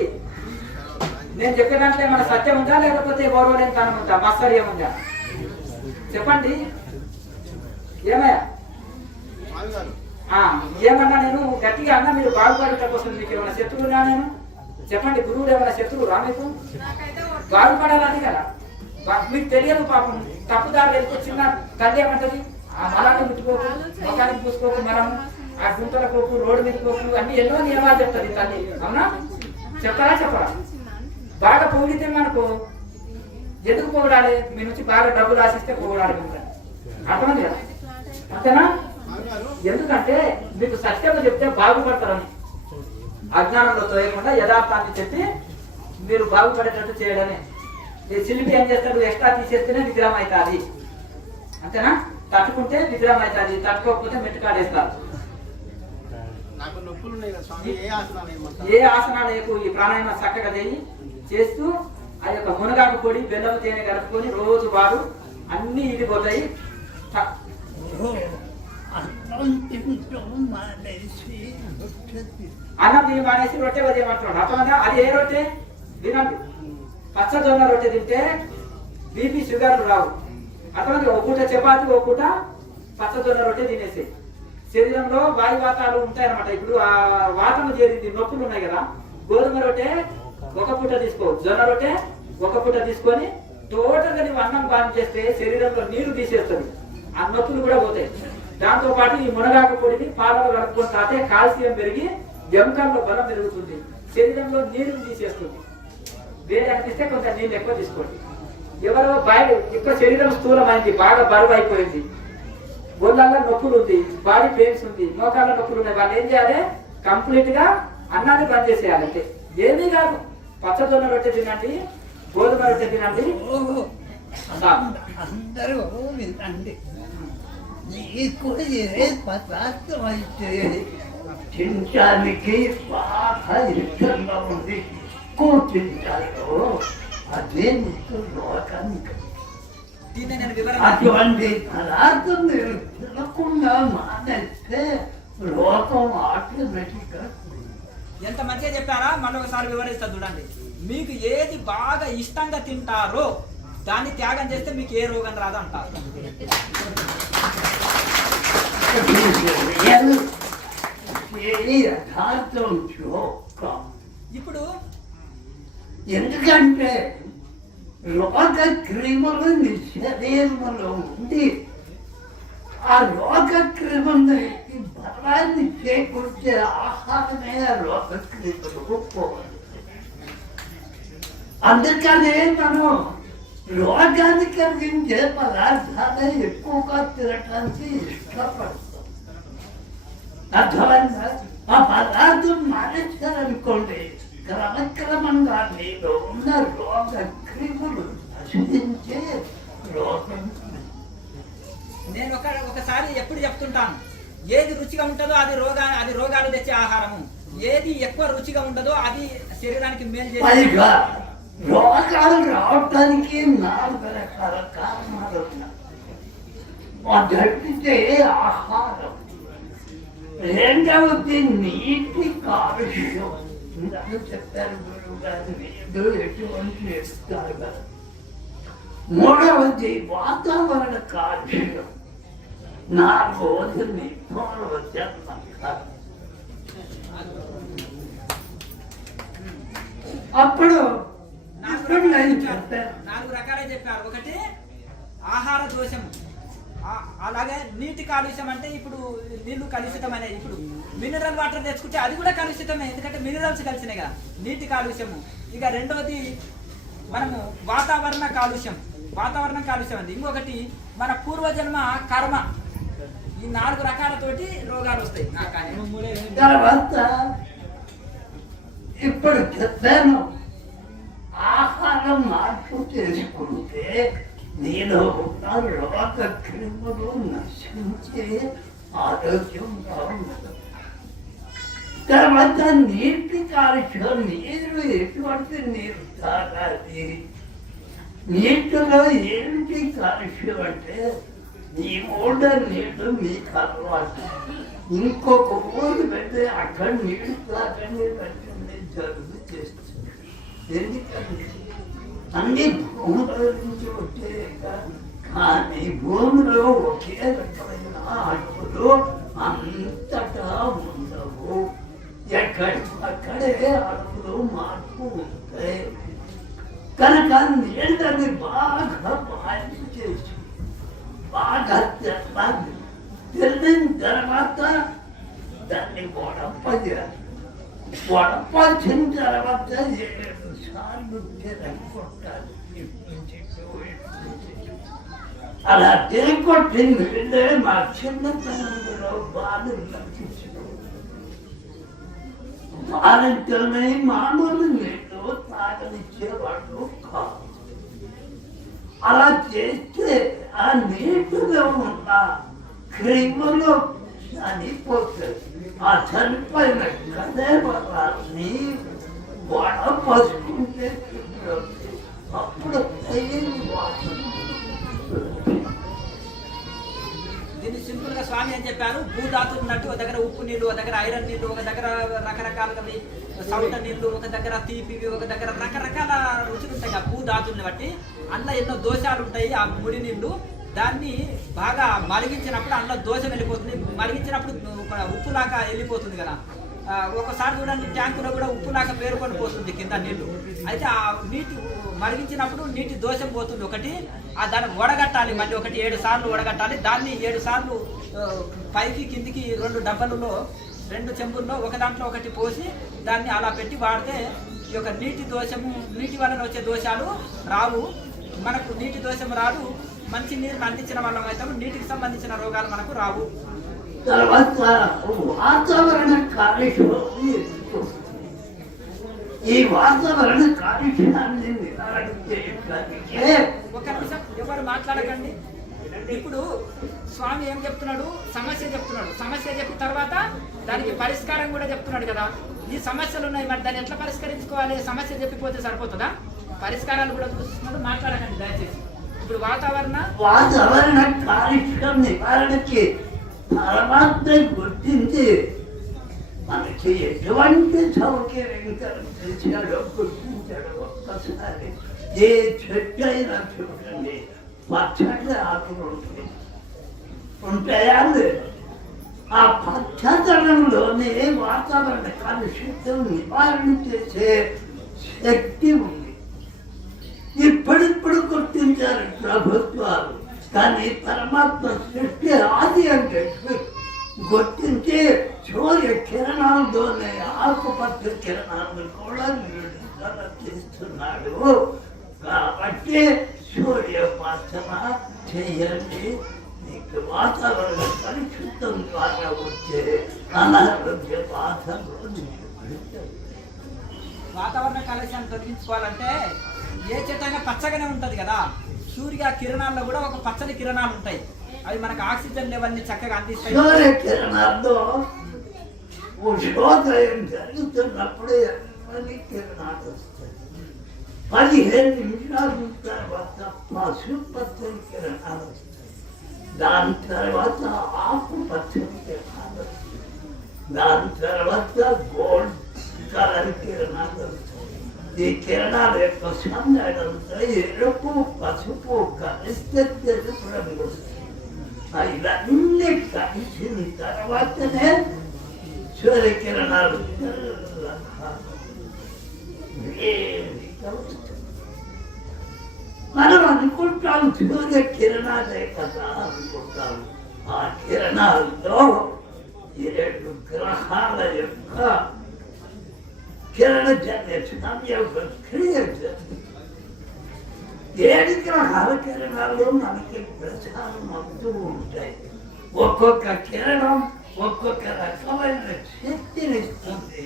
నేను చెప్పే దాంట్లో ఏమైనా సత్యం ఉందా లేకపోతే గౌరవలేనితనం ఉందా, మత్సర్యం ఉందా చెప్పండి. ఏమయ్యా ఏమన్నా నేను గట్టిగా అన్నా మీరు బాగుపడటం కోసం మీకు ఏమైనా శత్రువునా నేను చెప్పండి. గురువుడు ఏమైనా శత్రువు రా మీకు? బాగుపడాలని కదా. మీకు తెలియదు పాపం, తప్పుదారు వెళ్తే చిన్న తల్లి ఏమంటది, ఆ మలాన్ని ముట్టుకోకు, మొఖానికి పూసుకోకు, మనం ఆ గుంతల కోకు, రోడ్డు మీద కోకు, అన్ని ఎన్నో నియమాలు చెప్తుంది తల్లి. అవునా? చెప్పరా చెప్పరా? బాగా పొగిడితే మనకు ఎందుకు పొగడాలి? మీ నుంచి బాగా డబ్బులు ఆశిస్తే పొగడాలి. అర్థమైంది కదా? అంతేనా? ఎందుకంటే మీకు సత్యంగా చెప్తే బాగుపడతారని, అజ్ఞానంలో తోయకుండా యథార్థాన్ని చెప్పి మీరు బాగుపడేటట్టు చేయడమే. ఈ శిల్పి ఏం చేస్తాడు, ఎక్స్ట్రా తీసేస్తేనే విగ్రహం అవుతుంది. అంతేనా? తట్టుకుంటే విగ్రహం అవుతుంది, తట్టుకోకపోతే మెట్టుకాడేస్తారు. ఏ ఆసనాలు ఎక్కువ ఈ ప్రాణాయామం చక్కగా చేస్తూ ఆ యొక్క మునగాకు పొడి బెల్లం తేనె కలుపుకొని రోజు వాడు అన్ని ఇడిపోతాయి. అన్నం తిని మానేసి రొట్టె వదిలేమంటున్నాడు. అర్థమైందా? అది ఏ రొట్టె తినండి. పచ్చజొన్న రొట్టె తింటే బీపీ షుగర్లు రావు. అర్థమైంది? ఒక పూట చపాతి, ఒక పూట పచ్చజొన్న రొట్టె తినేసి శరీరంలో వాయువాతాలు ఉంటాయన్నమాట. ఇప్పుడు ఆ వాతము చేరింది, నొప్పులు ఉన్నాయి కదా. గోధుమ రొట్టె ఒక పూట తీసుకో, జొన్న రొట్టె ఒక పూట తీసుకొని టోటల్గా నువ్వు అన్నం పానం చేస్తే శరీరంలో నీరు తీసేస్తుంది, ఆ నొప్పులు కూడా పోతాయి. దాంతో పాటు ఈ మునగాకు పొడిని పాలలో కలుపుకొని తాతే కాల్షియం పెరిగి ఎముకల్లో బలం పెరుగుతుంది, శరీరంలో నీరుని తీసేస్తుంది. వేడి అనిపిస్తే కొంత నీళ్ళు ఎక్కువ తీసుకోండి. ఎవరో బయట ఎక్కువ శరీరం స్థూలమైంది, బాగా బరువు అయిపోయింది, ఒళ్ళల్లో నొప్పులు ఉంది, బాడీ పెయిన్స్ ఉంది, మోకాళ్ళ నొప్పులు ఉన్నాయి, వాళ్ళు ఏం చేయాలి? కంప్లీట్ గా అన్నాన్ని బంద్ చేసేయాలి. అంటే ఏమీ కాదు, పచ్చజొన్న రొట్టె తినండి, గోధుమ రొట్టె తినండి. అందరూ వినండి. నీకు ఏ పదార్థం అయితే తినడానికి బాగా ఇష్టంగా ఉంది, కూర్చుంటారో అదే నీకు లోకానికి. అటువంటి పదార్థం మీరు తినకుండా మానేస్తే లోకం ఆటోమేటిక్ గా. ఎంత మంచిగా చెప్పారా? మళ్ళీ ఒకసారి వివరిస్తా చూడండి. మీకు ఏది బాగా ఇష్టంగా తింటారో దాన్ని త్యాగం చేస్తే మీకు ఏ రోగం రాదు అంటారు. ఇప్పుడు ఎందుకంటే రోగ క్రిములు నీ శరీరంలో ఉండి ఆ రోగ క్రిములు బలాన్ని చేకూర్చే ఆహారమే రోగ క్రిములు పోవాలి. అందుకనే మనం రోగాన్ని కలిగించే పదార్థాలే ఎక్కువగా తినటానికి ఇష్టపడతాం. అర్థమైందా? ఆ పదార్థం మానేస్తారనుకోండి, క్రమక్రమంగా నీలో ఉన్న రోగ క్రిములు నశించే రోగం. నేను ఒకసారి ఎప్పుడు చెప్తుంటాను, ఏది రుచిగా ఉంటుందో అది రోగాలు తెచ్చే ఆహారము, ఏది ఎక్కువ రుచిగా ఉండదో అది శరీరానికి మేలు చేసే. రోగాలు రావటానికి 4 రకాల కారణాలు ఉన్నాయి. మొదటిదే ఆహారం, రెండవది నీటి కాలుష్యం. ఇందాక చెప్పారు గురువు గారు, నీరు ఎటువంటి ఇస్తారు కదా. మూడవది వాతావరణ కాలుష్యం, నాలుగవది నీ పూర్వజన్మ. అప్పుడు 4 రకాలే చెప్పారు. ఒకటి ఆహార దోషము, అలాగే నీటి కాలుష్యం. అంటే ఇప్పుడు నీళ్లు కలుషితం అనేది, ఇప్పుడు మినరల్ వాటర్ తెచ్చుకుంటే అది కూడా కలుషితమే, ఎందుకంటే మినరల్స్ కలిసినాయి కదా, నీటి కాలుష్యము. ఇక రెండవది మనము వాతావరణ కాలుష్యం అండి. ఇంకొకటి మన పూర్వజన్మ కర్మ. ఈ 4 రకాలతోటి రోగాలు వస్తాయి. తర్వాత ఇప్పుడు చెప్పాను, ఆహార బాగా మార్పు చేసుకుంటే నీలో ఉన్న రోగ క్రిములు నశించి ఆరోగ్యంగా ఉండదు. తర్వాత నీటి కాలుష్యం, నీరు ఎటువంటి నీరు తాగాలి? నీటిలో ఏంటి కాలుష్యం అంటే నీ ఊళ్ళ నీళ్ళు మీకు అలవాటు, ఇంకొక ఊరు పెడితే అక్కడ నీళ్ళు తాగండి పెట్టండి జరుగు చేస్తుంది. ఎందుకంటే అన్ని భూముల నుంచి వచ్చే కానీ భూమిలో ఒకే రకమైన అడుగులు అంతటా ఉండవు. అక్కడే అడుగులు మార్పు ఉంటాయి. కనుక నీళ్ళని బాగా బాధ్య చేసి బాగా తెల్లాలి. తెల్లిన తర్వాత దాన్ని వడపయ్యాలి. వడపచ్చిన తర్వాత 7 సార్లు తిరగొట్టాలి. అలా తిరగొట్టింది వీళ్ళే మా చిన్నతనంలో బాధలు కనిపించారు. బాధితులని మామూలు నీళ్ళు తాగనిచ్చేవాళ్ళు కాదు. అలా చేస్తే ఆ నీటిలో ఉన్న క్రిములు చనిపోతాయి. ఆ చనిపోయిన కదేవరాన్ని వడపసుకుంటే అప్పుడు దీన్ని సింపుల్ గా స్వామి అని చెప్పారు. భూధాతులు ఉన్నట్టు ఒక దగ్గర ఉప్పు నీళ్లు, ఒక దగ్గర ఐరన్ నీళ్లు, ఒక దగ్గర రకరకాలుగా సౌట నీళ్లు, ఒక దగ్గర తీపివి, ఒక దగ్గర రకరకాల రుచులు ఉంటాయి. ఆ భూధాతుల్ని బట్టి అందులో ఎన్నో దోషాలు ఉంటాయి. ఆ ముడి నీళ్లు దాన్ని బాగా మరిగించినప్పుడు అందులో దోషం వెళ్ళిపోతుంది. మరిగించినప్పుడు ఉప్పులాగా వెళ్ళిపోతుంది కదా. ఒకసారి చూడండి ట్యాంకులో కూడా ఉప్పులాగా పేరుకొని పోతుంది కింద నీళ్లు. అయితే ఆ నీటి మరిగించినప్పుడు నీటి దోషం పోతుంది. ఒకటి దాన్ని వడగట్టాలి, మళ్ళీ ఒకటి 7 సార్లు వడగట్టాలి. దాన్ని 7 సార్లు పైకి కిందికి 2 డబ్బాలలో 2 చెంబుల్లో ఒక దాంట్లో ఒకటి పోసి దాన్ని అలా పెట్టి వాడితే ఈ యొక్క నీటి దోషము, నీటి వలన వచ్చే దోషాలు రావు. మనకు నీటి దోషం రాదు. మంచి నీరుని అందించిన వాళ్ళం అయితే నీటికి సంబంధించిన రోగాలు మనకు రావు. తర్వాత వాతావరణ కాలుష్యం, ఈ వాతావరణ కాలుష్యాన్ని నివారణ చేయడానికి ఒక నిమిషం ఎవరు మాట్లాడకండి. ఇప్పుడు స్వామి ఏం చెప్తున్నాడు? సమస్య చెప్తున్నాడు. సమస్య చెప్పిన తర్వాత దానికి పరిష్కారం కూడా చెప్తున్నాడు కదా. ఈ సమస్యలు ఉన్నాయి, మరి దాన్ని ఎట్లా పరిష్కరించుకోవాలి? సమస్య చెప్పిపోతే సరిపోతుందా? పరిష్కారాలు కూడా చూస్తున్నాడు. మాట్లాడకండి దయచేసి. ఇప్పుడు వాతావరణ కాలుష్యం నివారణకి పరమాత్మ గుర్తించి మనకి ఎటువంటి సౌకర్యం చేశాడో గుర్తించాడు. ఒక్కసారి ఏ చెట్టు అయినా చూడండి, పచ్చటి ఆకులు ఉంటాయా? ఆ పచ్చదనంలోనే వాతావరణ కాలుష్యం నివారణ చేసే శక్తి ఉంది. ఇప్పుడిప్పుడు గుర్తించారు ప్రభుత్వాలు. కానీ పరమాత్మ సృష్టి ఆది అంటే గుర్తించి సూర్య కిరణాలతోనే ఆకుపచ్చ కిరణాలను కూడా విడుదల చేస్తున్నాడు. కాబట్టి సూర్యోపాసన చేయండి. మీకు వాతావరణ పరిశుద్ధం ద్వారా వచ్చే అనారోగ్య బాధలు వాతావరణ కాలుష్యాన్ని తొలగించుకోవాలంటే ఏ చెట్టైనా పచ్చగానే ఉంటది కదా. సూర్య కిరణాల్లో కూడా ఒక పచ్చని కిరణాలు ఉంటాయి. అవి మనకు ఆక్సిజన్ లెవెల్ ని చక్కగా అందిస్తాయి. సూర్య కిరణాల్లో ఉష్ణోదయం జరుగుతున్నప్పుడు ఎన్ని కిరణాలు వస్తాయి. 15 నిమిషాల తర్వాత పసుపచ్చని కిరణాలు వస్తాయి. దాని తర్వాత ఆకుపచ్చని కిరణాలు వస్తాయి. దాని తర్వాత గోల్డ్ కలర్ కిరణాలు వస్తాయి. ఈ కిరణాల యొక్క సందడంతో ఎరుపు పసుపు కలిస్తే తెలుపు రంగు వస్తాయి. ఇవన్నీ కలిసిన తర్వాతనే సూర్యకిరణాలు మనం అనుకుంటాం సూర్యకిరణాలే కదా అనుకుంటాం. ఆ కిరణాలతో 7 గ్రహాల యొక్క కిరణ జన్యం యొక్క క్రియ జరుగుతుంది. 7 గ్రహాల కిరణాలు మనకి ప్రసారం అవుతూ ఉంటాయి. ఒక్కొక్క కిరణం ఒక్కొక్క రకమైన శక్తిని ఇస్తుంది.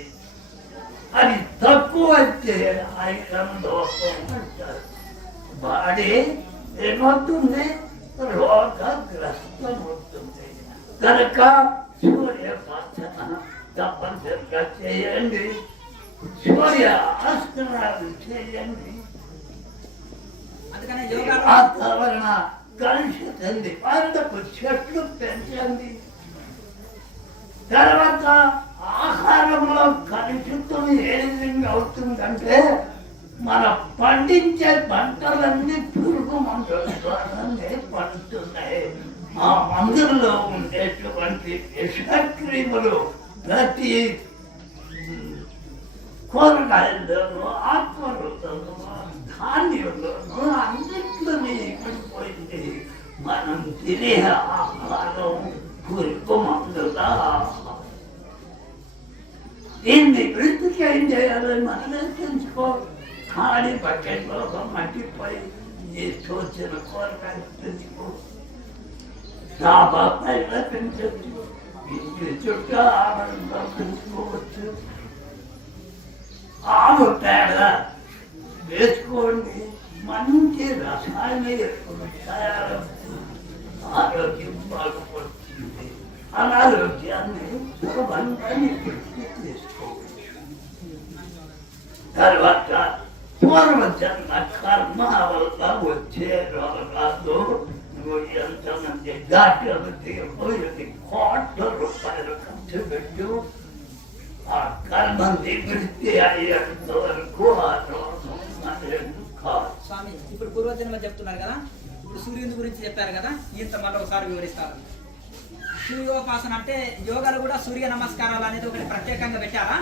అది తక్కువ అయితే ఐరన్ లోపం అంటారు. అది ఏమవుతుంది, రోగగ్రస్తమవుతుంది. కనుక సూర్యోపాసన తప్పనిసరిగా చేయండి, సూర్య ఆసనాలు చేయండి. అందుకనే యోగాలో వాతావరణ కలుషితండి, వాళ్ళకు చెట్లు పెంచండి. తర్వాత ఆహారంలో కలుషితం ఏ విధంగా అవుతుందంటే మనం పండించే పంటలన్నీ పురుగు మందుల ద్వారానే పండుతున్నాయి. ఆ మందుల్లో ఉండేటువంటి విషక్రిములు ప్రతి కూరగాయల్లోనూ, ఆకుకూరలోనూ, ధాన్యంలోనూ అన్నింటినీ పడిపోయింది. మనం తినే ఆహారం పురుగు మందుల ఆహారం. దీన్ని వృత్తికి ఏం చేయాలో మనమే తెలుసుకో. ఖాళీ బకెట్లో ఒక మట్టిపోయి ఈ తోచిన కూరగాయలు పెంచుకో, డాబా పైన పెంచవచ్చు, ఇంటి చుట్టూ ఆవరణలో పెంచుకోవచ్చు. ఆవు పేడ వేసుకోండి, మంచి రసాయన ఎరువులు తయారవుతుంది, ఆరోగ్యం బాగుపడుతుంది. అనారోగ్యాన్ని సులభంగా తీసుకోవచ్చు. తర్వాత పూర్వజన్మ కర్మ వల్ల వచ్చే రోగాలు ఎంతమంది డాక్టర్లు తీరుపోయి కోట్ల రూపాయలు ఖర్చు పెట్టు ఆ కర్మ నివృత్తి అయ్యేంత వరకు ఆ రోగం అనేది కాదు. స్వామి ఇప్పుడు పూర్వజన్మ చెప్తున్నారు కదా, ఇప్పుడు సూర్యుని గురించి చెప్పారు కదా, ఇంత మళ్ళీ ఒకసారి వివరిస్తారు. సూర్యోపాసన అంటే యోగాలు కూడా సూర్య నమస్కారాలు అనేది ఒకటి ప్రత్యేకంగా పెట్టారా?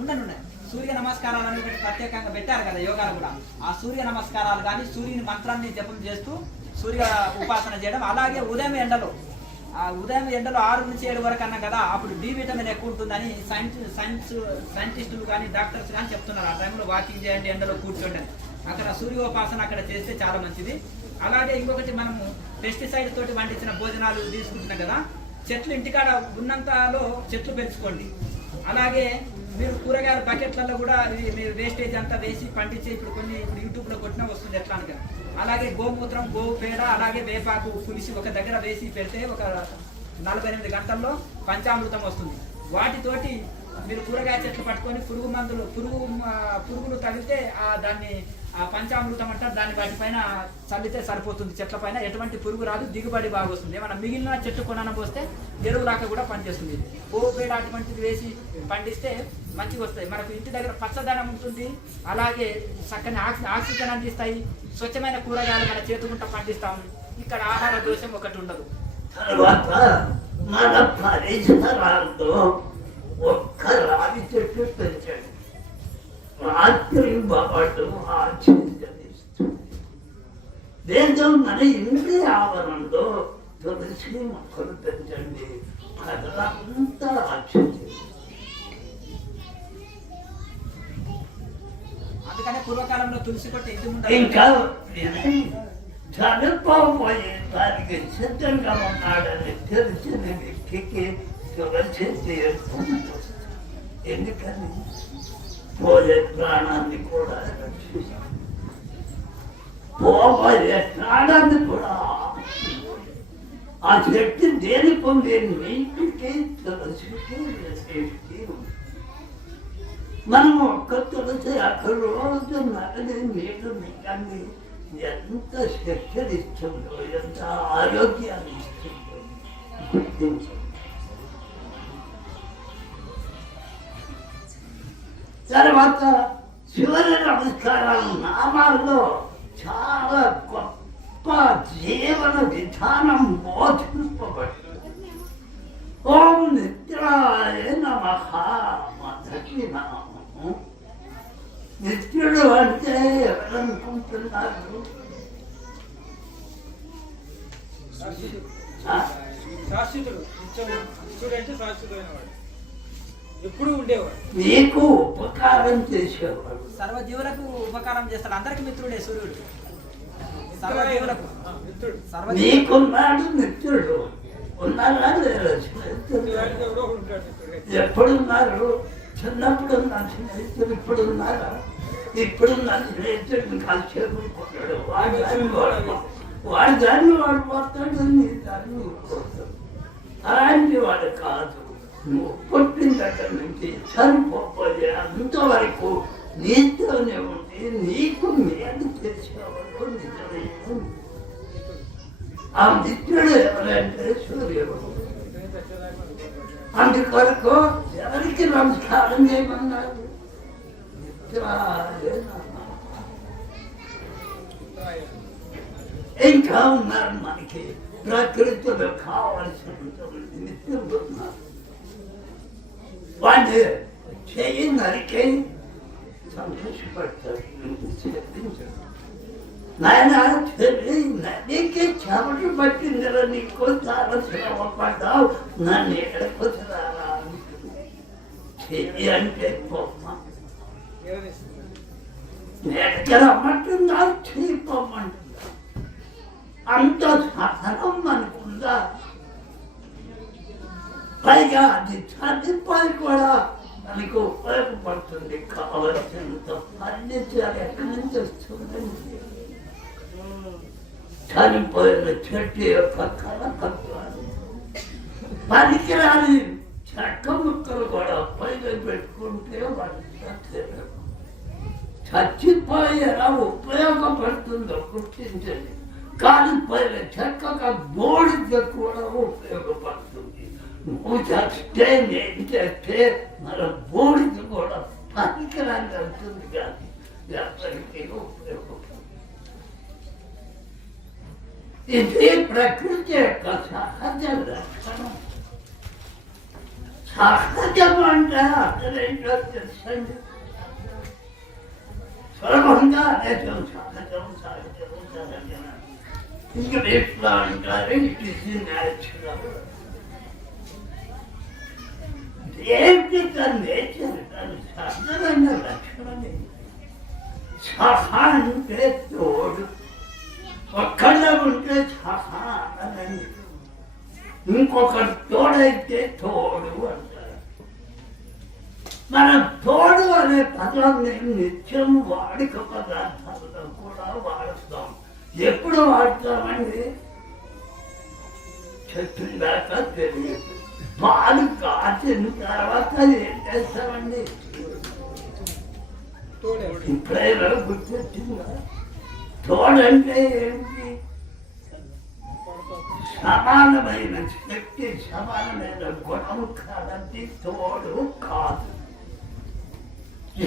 ఉండండి, సూర్య నమస్కారాలు అనేది ఒకటి ప్రత్యేకంగా పెట్టారు కదా యోగాలు కూడా. ఆ సూర్య నమస్కారాలు కానీ సూర్యుని మంత్రాన్ని జపం చేస్తూ సూర్య ఉపాసన చేయడం, అలాగే ఉదయం ఎండలో 6 నుంచి 7 వరకు అన్నా కదా, అప్పుడు డి విటమిన్ ఎక్కువ ఉంటుందని సైంటిస్టులు కానీ డాక్టర్స్ కానీ చెప్తున్నారు. ఆ టైంలో వాకింగ్ చేయండి, ఎండలో కూర్చోండి. అక్కడ సూర్యోపాసన అక్కడ చేస్తే చాలా మంచిది. అలాగే ఇంకొకటి, మనము పెస్టిసైడ్ తోటి వండించిన భోజనాలు తీసుకుంటున్నాం కదా, చెట్లు ఇంటికాడ ఉన్నంతలో చెట్లు పెంచుకోండి. అలాగే మీరు కూరగాయల బకెట్లలో కూడా మీరు వేస్టేజ్ అంతా వేసి పండించే, ఇప్పుడు యూట్యూబ్లో కొట్టినా వస్తుంది ఎట్లా అని. అలాగే గోమూత్రం, గోవు పేడ, అలాగే వేపాకు పులిసి ఒక దగ్గర వేసి పెడితే ఒక 48 గంటల్లో పంచామృతం వస్తుంది. వాటితోటి మీరు కూరగాయ చెట్లు పట్టుకొని పురుగులు తగిలితే దాన్ని పంచామృతం అంటారు, దాన్ని వాటిపైన చల్లితే సరిపోతుంది. చెట్ల పైన ఎటువంటి పురుగు రాదు, దిగుబడి బాగా వస్తుంది. ఏమన్నా మిగిలిన చెట్టు కొనన పోస్తే ఎరువులాగా కూడా పనిచేస్తుంది. గోపేడ అటువంటిది వేసి పండిస్తే మంచిగా వస్తాయి. మనకు ఇంటి దగ్గర పచ్చదనం ఉంటుంది, అలాగే చక్కని ఆక్సిజన్ అందిస్తాయి. స్వచ్ఛమైన కూరగాయలు మన చేతుకుంటా పండిస్తాము. ఇక్కడ ఆహార దోషం ఒకటి ఉండదు. తర్వాత మన పరిసరాల్లో ఒక్క రావి చెట్టు పెంచండి, రాత్రి బాటు ఆశ్చర్యమిస్తుంది. లేదా మన ఇంటి ఆవరణలో తులసి మొక్కలు పెంచండి, అదంతా ఆశ్చర్యం. అందుకనే పూర్వకాలంలో తులసి కొట్టి ఇంటి ముందు ఇంకా చనిపోయే దానికి సిద్ధంగా ఉన్నాడని తెలిసిన వ్యక్తికి తులసి తీర్థం వస్తుంది. ఎందుకని పోయే ప్రాణాన్ని కూడా రక్షిస్తుంది, పోయే ప్రాణాన్ని కూడా. ఆ శక్తి దేనికి ఉంది? నీటికి, తులసికి, శక్తి ఉంది. మనం ఒక్క తులసి అక్కడ రోజు నగది నీరు నీకని ఎంత శక్తిని ఇస్తుందో, ఎంత ఆరోగ్యాన్ని ఇస్తుందో గుర్తించండి. తర్వాత శివరి నమస్కారాలు నామాల్లో చాలా గొప్ప జీవన విధానం బోధింపబడింది. ఓం నిత్యాయ నమః మొదటి నామము. నిత్యుడు అంటే ఎవరనుకుంటున్నారు? శాశ్వతుడు. నిత్యుడు అంటే శాశ్వతమైన వాడు, ఎప్పుడు ఉండేవాడు, నీకు ఉపకారం చేసేవాడు, సర్వజీవులకు ఉపకారం చేస్తాడు. అందరికి మిత్రుడే సూర్యుడు, సర్వజీవులకు. నీకున్నాడు నిత్యుడు. ఉన్నారా? ఎప్పుడున్నారు? చిన్నప్పుడు నా స్నేహితుడు ఇప్పుడు ఉన్నారా? ఇప్పుడు నా స్నేహితుడిని కలిసేపుకున్నాడు. వాడి దాన్ని వాడు పోతాడు, నీ దాన్ని పోతాడు. అలాంటి వాడు కాదు. నువ్వు పుట్టిన దగ్గర నుంచి చనిపోతే అంతవరకు నీతోనే ఉండి నీకు మేలు తెచ్చేవాడు నిజమే. ఆ మిత్రుడు ఎవరంటే సూర్యుడు. అందుకొరకు ఎవరికి నమస్కారం చేయమన్నారు? ఇంకా ఉన్నారు మనకి ప్రకృతిలో కావాల్సిన మిత్రులు ఉన్నారు. వాళ్ళు చేయి నరికే సంతోషపడతారు. నాయన నదికి చెమట పట్టిందిరా, నీకు చాలా శ్రమ పడ్డావు, నన్ను ఎక్కడికొచ్చినారా చెయ్యి అంటే బొమ్మ ఎక్కడ రమ్మంటుందా, చెయ్యిపోమ్మంటుందా? అంత సహనం మనకుందా? పైగా అది చదివిపోయి కూడా మనకు ఉపయోగపడుతుంది. కావలసినంత ఫర్నిచర్ ఎక్కడి నుంచి వస్తుందండి? చనిపోయిన చెట్టు యొక్క కళకత్వాలు, పనికిరాని చెక్క ముక్కలు కూడా పైగా పెట్టుకుంటే వాళ్ళు చచ్చిపోయేలా ఉపయోగపడుతుందో గుర్తించండి. కాలిపోయిన చెక్కగా బోడిక కూడా ఉపయోగపడుతుంది. నువ్వు చస్తే నేను చేస్తే మన బోడిక కూడా పనికిరాని అవుతుంది, కానీ ఎవరికి ఉపయోగపడుతుంది. ఇది ప్రకృతి యొక్క సహజ లక్షణం. సహజం అంటే అసలేంటో తెలుసండి. సులభంగా అనేకం సహజం సహజం సహజం ఇంగ్లీష్లో అంటారు ఇట్ ఈస్ న్యాచురల్. ఏంటి తన నేచర్, తన సహజమైన లక్షణమే. సహా అంటే తోడు, ఒక్కళ్ళ ఉంటే సహా అనండి, ఇంకొకటి తోడైతే తోడు అంటారు. మనం తోడు అనే పదాన్ని నిత్యం వాడిక పదార్థాలలో కూడా వాడుతాం. ఎప్పుడు వాడతామండి? చెట్టు దాకా తెలియదు. పాలు కాచిన తర్వాత ఏం చేస్తామండి? ఇప్పుడైనా గుర్తొచ్చిందా? తోడంటే ఏంటి? సమానమైన శక్తి, సమానమైన గుణం కాదండి తోడు కాదు.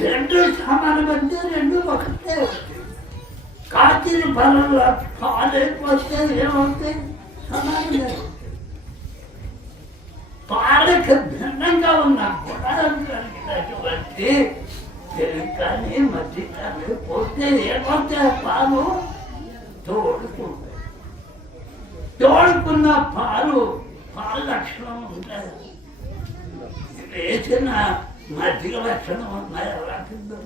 రెండు సమానమంటే రెండు ఒకటే అవుతాయి. కాచిన పనుల్లో పాలైపోతే ఏమవుతాయి? సమానమే అవుతాయి. పాలకు భిన్నంగా ఉన్న గుణాలు కలిగినటువంటి కానీ మధ్య కానీ పోతే ఏమవుతాయి? పాలు తోడుకుంటాయి. తోడుకున్న పాలు లక్షణం ఉంటాయి. వేసిన మధ్య లక్షణం ఉన్నాయి. రాకుండా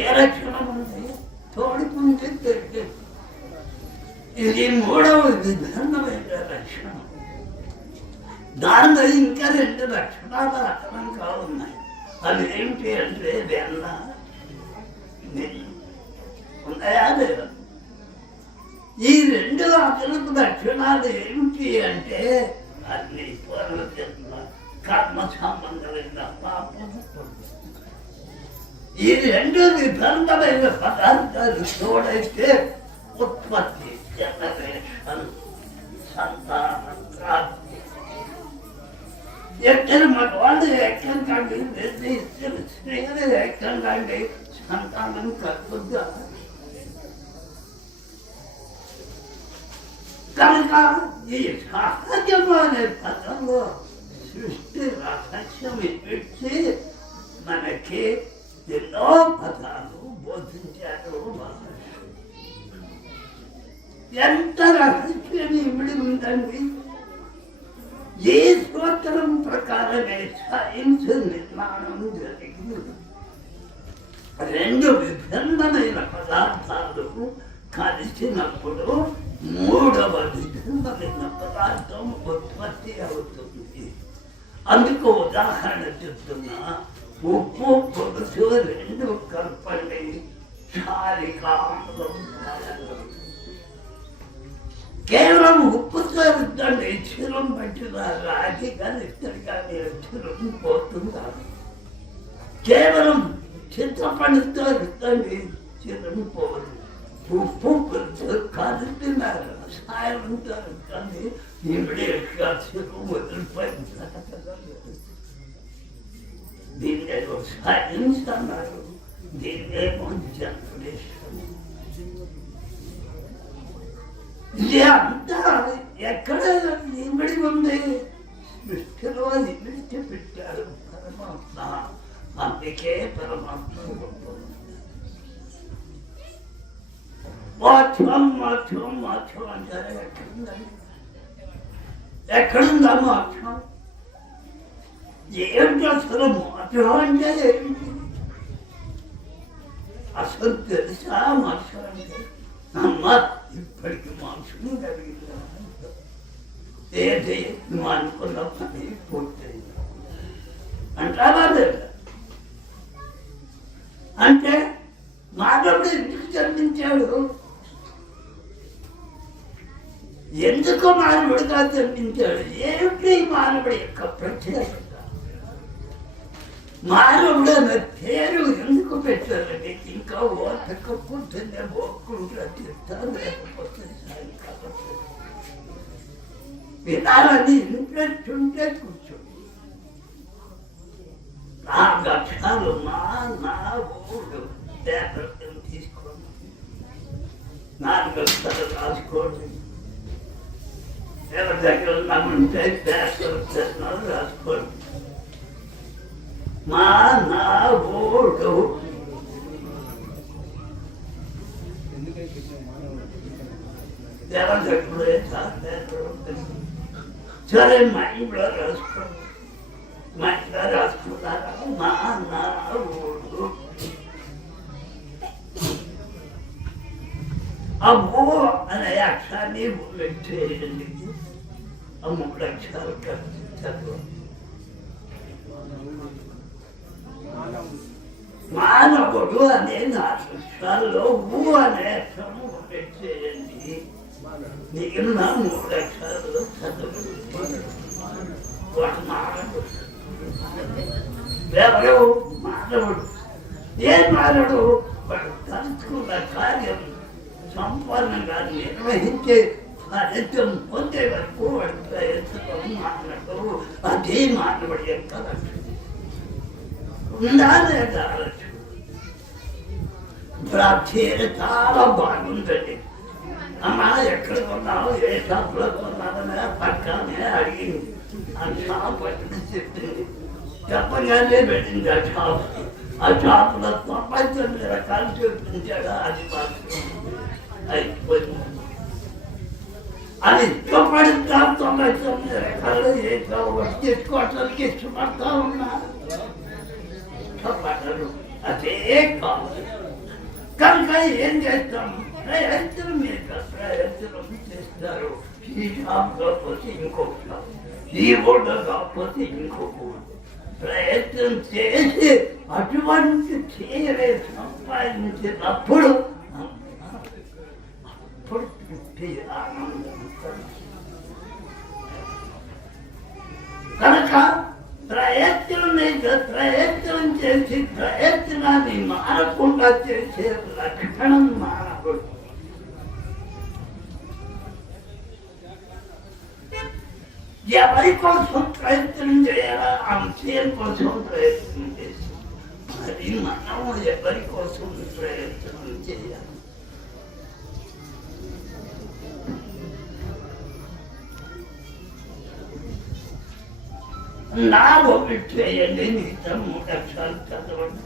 ఏ లక్షణం ఉంది? తోడుకుంటే తెలియదు. ఇది మూడవది భిన్నమైన లక్షణం. దానిలో ఇంకా రెండు లక్షణాలు అదనంగా ఉన్నాయి. అవి ఏమిటి అంటే వెన్న, నెయ్యి ఉన్నాయా లేదా? ఈ రెండు అదనపు లక్షణాలు ఏమిటి అంటే అన్ని పూర్వజన్మ కర్మ సంబంధమైన పాపం. ఈ రెండు విభిన్నమైన పదార్థాలు తోడైతే ఉత్పత్తి, జనరేషన్, సంతానం, ప్రాప్తి. ఎక్కడ మగవాళ్ళు ఎక్కడికండి నిర్ణయిస్తారు, స్త్రీలు ఎక్కడికండి సంతానం కలుగుద్దా? కనుక ఈ సహజమైన పదంలో సృష్టి రహస్యం ఇచ్చి మనకి ఎన్నో పదాలు బోధించారు. ఎంత రహస్యం ఇమిడి ఉందండి. ఏ సూత్రం ప్రకారమే సైన్స్ నిర్మాణం జరిగింది. రెండు విభిన్నమైన పదార్థాలు కలిసినప్పుడు మూడవ విభిన్నమైన పదార్థం ఉత్పత్తి అవుతుంది. అందుకు ఉదాహరణ చెప్తున్నా. ఉప్పు పులుసు రెండు కలపండి చారికాంతం కేవలం ఉప్పుతో ఇద్దండి చిరం పట్టిన రాగి కానీ ఇద్దరు కానీ చిరం పోతున్నారు కేవలం చింతపండుతో ఇద్దండి చిరం పోదు ఉప్పు పులుసు కలిపిన రసాయనంతో ఇద్దండి ఇమీడియట్గా చిరం వదిలిపోయింది దీన్నేమో సైన్స్ అన్నారు దీన్నేమో జనరేషన్ ఇది అంతా ఎక్కడ ఇమిడి ఉంది సృష్టిలో ఇమిడిచి పెట్టారు పరమాత్మ అందుకే పరమాత్మ మోక్షం మోక్షం మోక్షం అంటారు ఎక్కడుందండి ఎక్కడుందా మోక్షం ఏమిటి అసలు మోక్షం అంటే ఏమిటి అసలు తెలుసా మోక్షం అంటే అమ్మ ఇప్పటికి మోక్షం కలిగిందా ఏది నువ్వు అనుకున్న పని పూర్తయింది అంటావా లేదా అంటే మానవుడు ఎందుకు జన్మించాడు ఎందుకు మానవుడిగా జన్మించాడు ఏమిటి మానవుడి యొక్క ప్రత్యేకత మానవుడు అనే పేరు ఎందుకు పెట్టారండి ఇంకా ఓటకపోతేనే ఓకుంటా తింటారు లేకపోతే కాబట్టి వినాలని ఇంట్రెస్ట్ ఉంటే కూర్చోండి 4 అక్షరాలు నా ఊరు పేపర్ తీసుకోండి 4 అక్షరాలు రాసుకోండి ఎవరి దగ్గర నమ్ముంటే పేపర్ రాసుకోండి మా నా ఊరు ఎవరి దగ్గర సరే మా ఇంట్లో రాసుకోండి మా ఇంట్లో రాసుకున్నారా మా నా ఊరు ఆ ఊ అనే అక్షరాన్ని పెట్టేయండి ఆ 3 అక్షరాలు కలిసి చదవండి మానవుడు అనే 4 అక్షరాల్లో ఊ అనే అక్షరం పెట్టేయండి మిగిలిన 3 అక్షరాలు చదవండి వాడు మానవుడు ఎవరు మానవుడు ఏ మానవుడు వాడు తలుచుకున్న కార్యం సంపూర్ణంగా నిర్వహించే ఫలితం పొందే వరకు వాడు ప్రయత్నం మానవుడు అదే మానవుడి యొక్క లక్ష్యం ఉందా లేదా ప్రాప్తి చాలా బాగుందండి అమ్మా ఎక్కడ కొన్నావు ఏ షాప్లో కొన్నారనే పక్కనే అడిగింది ఆ షాప్ పట్టుకు చెప్పింది చెప్పగానే పెట్టింది ఆ షాపులో 99 రకాలు చూపించాడు అది మాత్రం అయిపోయింది అది ఇష్టపడి 99 రకాలు ఏ ఒకటి తెచ్చుకోవటానికి ఇష్టపడతా ఉన్నారు పడరు అదే కాదు కనుక ఏం చేస్తాము ప్రయత్నం మీద ప్రయత్నం చేస్తారు ఈ షాప్ కాకపోతే ఇంకొక షాప్ ఈ ఊళ్ళో కాకపోతే ఇంకొక ఊళ్ళో ప్రయత్నం చేసి అటువంటి చేయలే సంపాదించినప్పుడు అప్పుడు తృప్తి ఆనందం కనుక ప్రయత్నం చేసి ప్రయత్నాన్ని మారకుండా చేసే లక్షణం మానవుడు ఎవరి కోసం ప్రయత్నం చేయాలా అంశం కోసం ప్రయత్నం చేసి మరి మనం ఎవరి కోసం ప్రయత్నం చేయాలి నా ఒకటి చేయండి మిగతా 3 అక్షరాలు చదవండి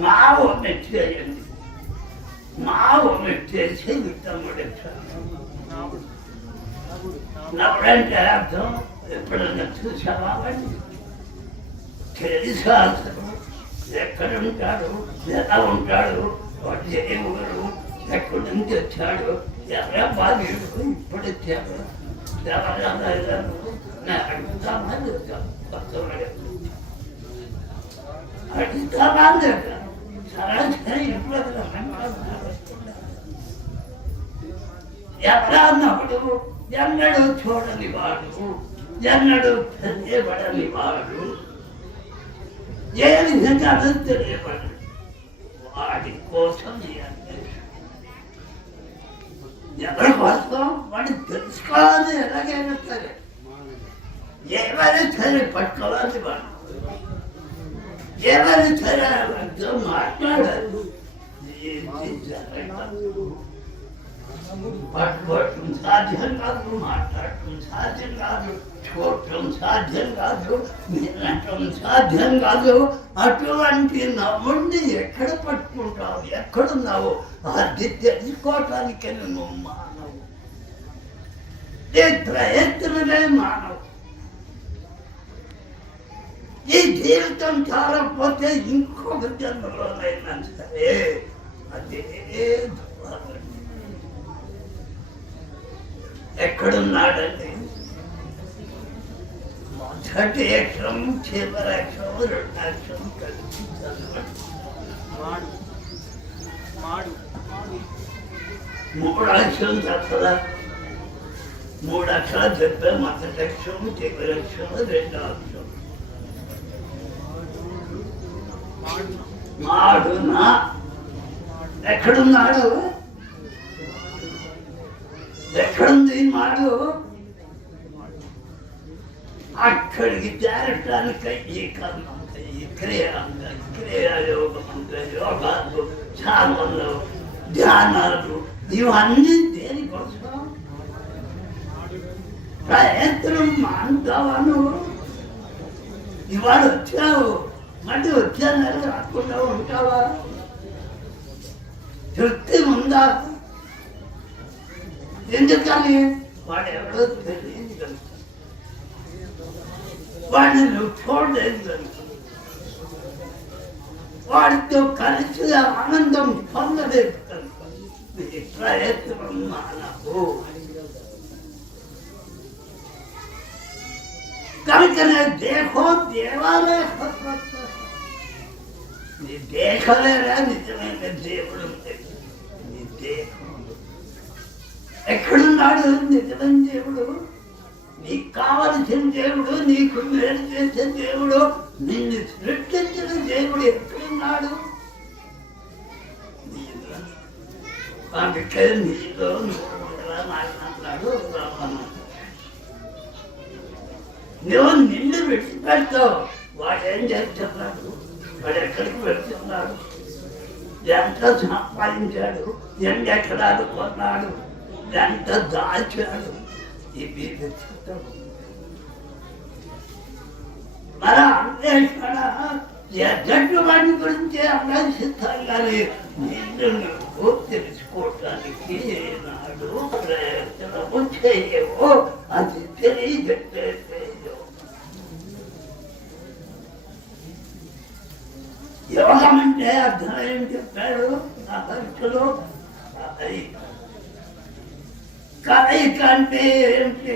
మా ఒకటి చేయండి మా ఒకటి చేసి మిగతా 3 అక్షరాలు నవ్వంటే అర్థం ఎప్పుడన్నా చూసావా తెలుసా అసలు ఎక్కడ ఉంటాడు, ఎలా ఉంటాడు, వాడు ఏ ఊరు, ఎక్కడి నుంచి వచ్చాడు, ఎలా బాధ్యుడు ఇప్పుడు వచ్చాడు, అడుగుతామని అడుగుతామని సరాసరి ఇప్పుడు ఎక్కడ అన్నప్పుడు ఎన్నడూ చూడని వాడు, ఎన్నడూ తెలియబడని వాడు, ఏ విధంగా తెలియబడదు వాడి కోసం ఎవరి కోసం వాడిని తెలుసుకోవాలి. ఎలాగైనా సరే ఏమైనా సరే పట్టుకోవాలి, వాడు ఏమైనా సరే వాళ్ళతో మాట్లాడాలి. పట్టుకోవటం సాధ్యం కాదు, మాట్లాడటం సాధ్యం కాదు, చూడటం సాధ్యం కాదు, వినటం సాధ్యం కాదు. అటువంటి నవ్వుండి ఎక్కడ పట్టుకుంటావు, ఎక్కడున్నావు అది తెలుసుకోవటానికి నువ్వు మానవు. ఈ ప్రయత్నమే మానవు. ఈ జీవితం చాలకపోతే ఇంకొక జన్మలోనైనా సరే అదే ఎక్కడున్నాడండి? మొదటి అక్షరం, చివరి అక్షరం, రెండు అక్షరం కలిసి మూడు అక్షరం చెప్పదా? మూడు అక్షరాలు చెప్పే మొదటి అక్షరం, చివరి అక్షరం, రెండో అక్షరం. మాడునా ఎక్కడున్నాడు? ఎక్కడుంది మాడు? అక్కడికి చేరటానికి ఈ కర్మం, ఈ క్రియాయోగం, యోగాలు, ధ్యానాలు, ధ్యానాలు ఇవన్నీ దేనికోసం? ప్రయత్నం మాంటావాను. ఇవాళ వచ్చావు, మళ్ళీ వచ్చానని రాకుండా ఉంటావా? తృప్తి ఉందా? ఎందుకని వాడు ఎవరో తెలియదు కనుక, వాడిని నువ్వు చూడలేదు కనుక, వాడితో కలిసి ఆనందం పొందలేదు కనుక నీ ప్రయత్నం మానవు. కనుకనే దేహో దేవాలయ, నీ దేహలేరా నిజమైన దేవుడు. నీ దేహం ఎక్కడున్నాడు? నిజమైన దేవుడు, నీకు కావలసిన దేవుడు, నీకు మేలు చేసే దేవుడు, నిన్ను సృష్టించిన దేవుడు ఎక్కడున్నాడు? అందుకే నీలో నువ్వు మాట్లాడు. నువ్వు నిన్ను విడిచిపెడతావు, వాడేం చేస్తున్నాడు, వాడు ఎక్కడికి వెళ్తున్నాడు, ఎంత సంపాదించాడు, ఎన్ని ఎకరాలు కొన్నాడు, ఎంత దాచాడు, ఇవి వెతుకుతాడు. మన అన్వేషణ ఎద్దటి వాడి గురించి అన్వేషిస్తాం కానీ నిన్ను నువ్వు తెలుసుకోవటానికి ఏనాడు ప్రయత్నము చేయవో, అది తెలియజెప్పేయో. యోగం అంటే అర్థం ఏం చెప్పాడు నా పరీక్షలో? కలయిక అంటే ఏంటి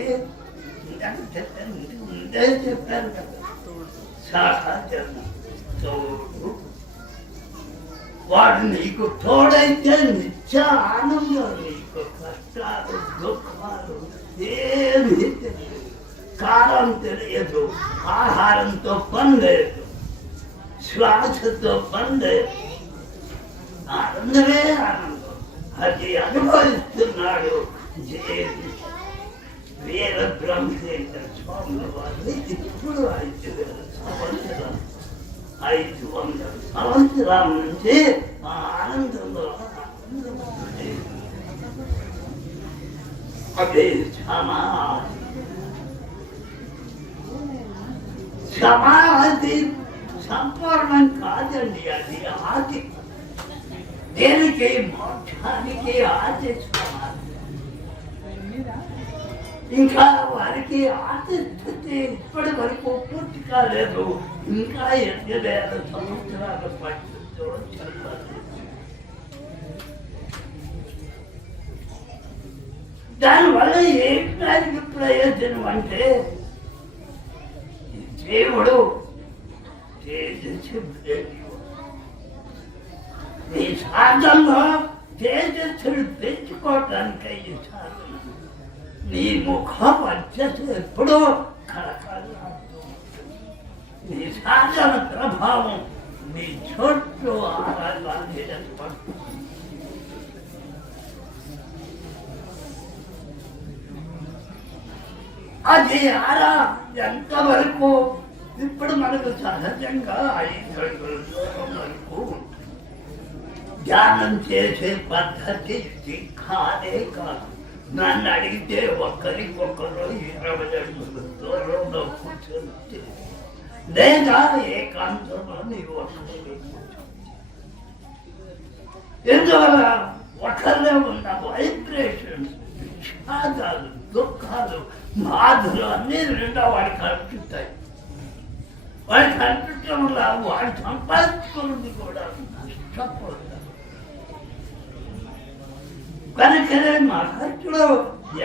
ముందే చెప్పారు కదా. సహజము, తోడు. వాడు నీకు తోడైతే నిత్య ఆనందం. నీకు కష్టాలు, దుఃఖాలు ఏమీ తెలియదు. కాలం తెలియదు, ఆహారంతో పని లేదు, శ్వాసతో పని లేదు. ఆనందమే ఆనందం. అది అనుభవిస్తున్నాడు వీర బ్రహ్మేంద్ర స్వామి వారిని. ఇప్పుడు 500 సంవత్సరాల నుంచి ఆ ఆనందంలో అదే సమాధి సంపూర్ణం కాదండి, అది ఆది. దేనికి? మోక్షానికి ఆది సమాధి. ఇంకా వారికి ఆది స్థితి ఇప్పటి వరకు పూర్తి కాలేదు. ఇంకా 8,000 సంవత్సరాల పట్టిందో చెప్పాలి. దానివల్ల ఏంటానికి ప్రయోజనం అంటే దేవుడు తేజస్సు నీ సాధనలో తేజస్సును పెంచుకోవటానికి అయ్యే సాధన. నీ ముఖం వచ్చేసి ఎప్పుడూ కలకాలాడుతూ ఉంటుంది. నీ సాధన ప్రభావం నీ చుట్టూ ఆరాగాన్ని ఏర్పడుతుంది. అది ఆరా ఎంతవరకు ఇప్పుడు మనకు సహజంగా 5 అడుగుల దూరం వరకు ఉంటుంది. ధ్యానం చేసే పద్ధతి కాదే కాదు. నన్ను అడిగితే ఒకరికొకరు 20 అడుగుల దూరంలో కూర్చొని లేదా ఏకాంతంలో నీవు ఒకరి ఎందువల్ల ఒకరిలో ఉన్న వైబ్రేషన్స్, విషాదాలు, దుఃఖాలు, బాధలు అన్నీ రెండో వాడికి అనిపిస్తాయి. వాడికి అనిపించడం వల్ల వాడు సంపాదించుకున్నది కూడా నష్టపోతారు. కనుకనే మహర్షులు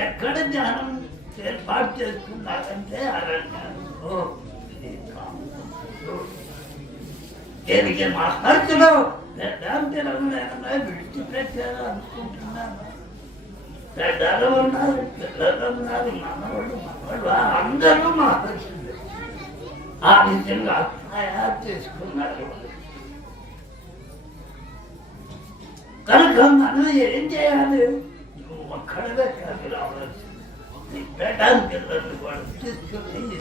ఎక్కడ ధ్యానం ఏర్పాటు చేసుకున్నారంటే అరణ్యంలో, దీనికి మహర్షులు వేదాంతరంగా విడిచిపెట్టారు అనుకుంటున్నాను. పెద్దలు ఉన్నారు, పిల్లలు ఉన్నారు, మనవాళ్ళు అందరూ మహర్షులు ఆ విధంగా తయారు చేసుకున్నారు. కనుక మనం ఏం చేయాలి? నువ్వు ఒక్కడగా కాదు రావాల్సింది. నీ వేదాంతలను వాడు తీసుకుని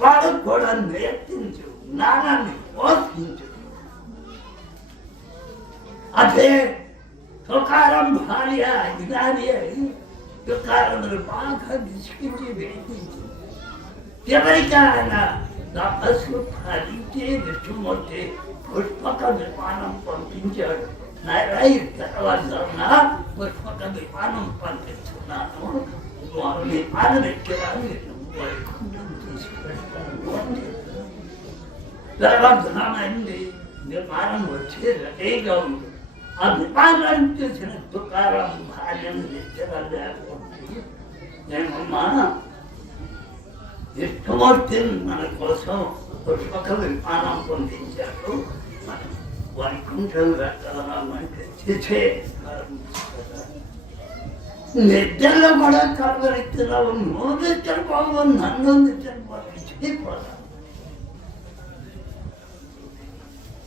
వాడు కూడా నేర్పించు, జ్ఞానాన్ని పోషించు. అదే తుకారం భార్య జ్ఞాని అయి తుకారమును బాగా నిష్కించి వేయించి ఎవరికి ఆయన తపస్సు ఫలించి విష్ణుమూర్తి పుష్పక విమానం పంపించాడు. తర్వాత పుష్పక విమానం పంపిస్తున్నాను, విమానం ఎక్కడానికి వైకుంఠం తీసుకెళ్తాను. తర్వాత అయింది, విమానం వచ్చి రెడీగా ఉంది. ఆ విమానాన్ని చూసిన తుకారం భార్యను నిద్రలేకపోతుంది. నేనమ్మా విష్ణుమూర్తి మన కోసం పుష్పక విమానం పొందించాడు, మనం వైకుంఠం వెళ్ళాలంటే చేసే నిద్రలో కూడా కలవరిస్తున్నావు. నువ్వు నిద్రపోవు, నన్ను నిద్రపోవాలి చేయపోదా?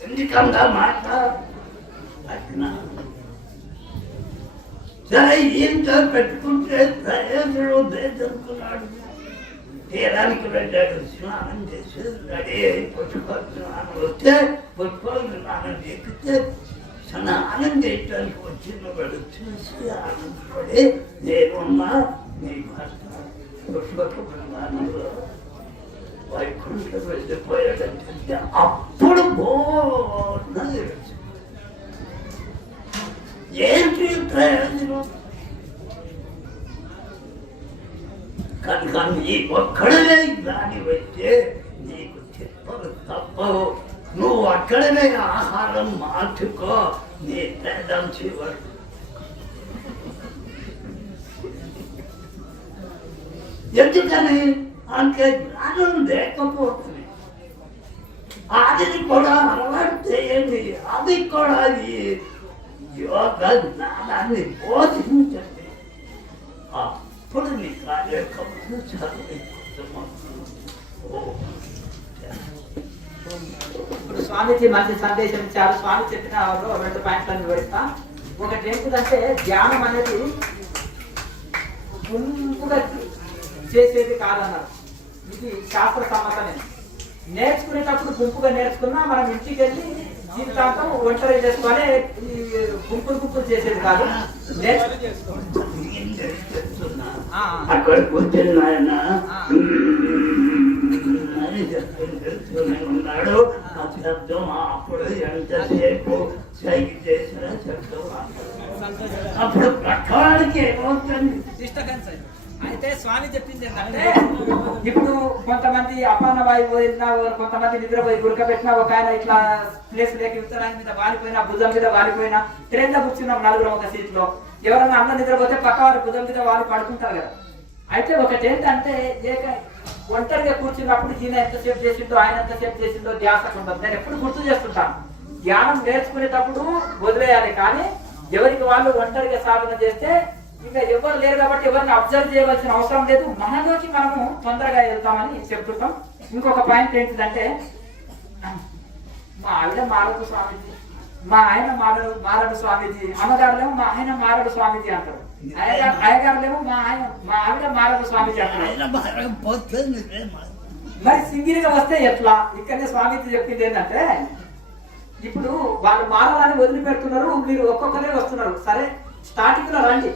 ఎందుకంగా మాట సరే ఈయంతో పెట్టుకుంటే ప్రయోజనం లేదనుకున్నాడు. తీరానికి వెళ్ళాడు, స్నానం చేసి రెడీ అయి పుష్ప స్నానం వస్తే పుష్ప స్నానం ఎక్కితే స్నానం చేయటానికి వచ్చిన వాడు చూసి ఆనందపడి నేనున్నా నీ భర్త పుష్పక స్నానంలో వైకుంఠం వెళ్ళిపోయాడంటే అప్పుడు బోర్న ఏంటి ప్రయోజనం? కనుక నీ ఒక్కడనే దాని వచ్చే నీకు చెప్పలు తప్పవు. నువ్వు అక్కడనే ఆహారం మార్చుకో, నీ పేదం చివరు. ఎందుకని అంటే జ్ఞానం లేకపోతుంది. అది కూడా అలవాటు చేయండి, అది కూడా ఈ యోగ జ్ఞానాన్ని బోధించండి. అప్పుడు నీ కార్యక్రమం ఇప్పుడు స్వామీజీ మంచి సందేశం ఇచ్చారు. స్వామి చెప్పిన 2 పాయింట్లను వివరిస్తా. ఒకటి ఏంటిదంటే ధ్యానం అనేది గుంపుగా చేసేది కాదన్నారు. ఇది శాస్త్ర సమ్మతమే. నేర్చుకునేటప్పుడు గుంపుగా నేర్చుకున్నా మనం ఇంటికి వెళ్ళి జీవితాంతం ఒంటరి చేసుకొని గుంపులు చేసేది కాదు. అక్కడ కూర్చొని ఆయన ఉన్నాడు. ఆ శబ్దం అప్పుడు ఎంతసేపు సైకి చేసిన శబ్దం అప్పుడు ప్రకారానికి ఏమవుతుంది? అయితే స్వామి చెప్పింది ఏంటంటే ఇప్పుడు కొంతమంది అపాన వాయువు పోయినా కొంతమంది నిద్రపోయి గురకబెట్టినా ఒక ఆయన ఇట్లా ప్లేస్ లేక ఉత్తరాయణ మీద వాలిపోయినా భుజం మీద వాలిపోయినా ట్రైన్ లో కూర్చున్నాం నలుగురు ఒక సీట్ లో ఎవరన్నా అన్న నిద్రపోతే పక్క వారి భుజం మీద వాలి పడుకుంటారు కదా. అయితే ఒకటి ఏంటంటే ఒంటరిగా కూర్చున్నప్పుడు ఈయన ఎంతసేపు చేసిండో ఆయన ఎంతసేపు చేసిండో ధ్యాస ఉంటుంది. నేను ఎప్పుడు గుర్తు చేస్తుంటాను, ధ్యానం నేర్చుకునేటప్పుడు వదిలేయాలి, కానీ ఎవరికి వాళ్ళు ఒంటరిగా సాధన చేస్తే ఇంకా ఎవరు లేరు కాబట్టి ఎవరిని అబ్జర్వ్ చేయవలసిన అవసరం లేదు, మనలోకి మనము తొందరగా వెళ్తామని చెప్తుంటాం. ఇంకొక పాయింట్ ఏంటిదంటే మా ఆవిడ మారడు స్వామీజీ, మా ఆయన మారడు స్వామీజీ, అమ్మగారులేమో మా ఆయన మారడు స్వామీజీ అంటారు, అయ్యగారులేమో మా ఆవిడ మారడు స్వామీజీ అంటారు. మరి సింగిల్ గా వస్తే ఎట్లా? ఇక్కడనే స్వామీజీ చెప్పింది ఏంటంటే ఇప్పుడు వాళ్ళు మారాలని వదిలిపెడుతున్నారు, మీరు ఒక్కొక్కరే వస్తున్నారు. సరే స్టార్టింగ్ లో రండి,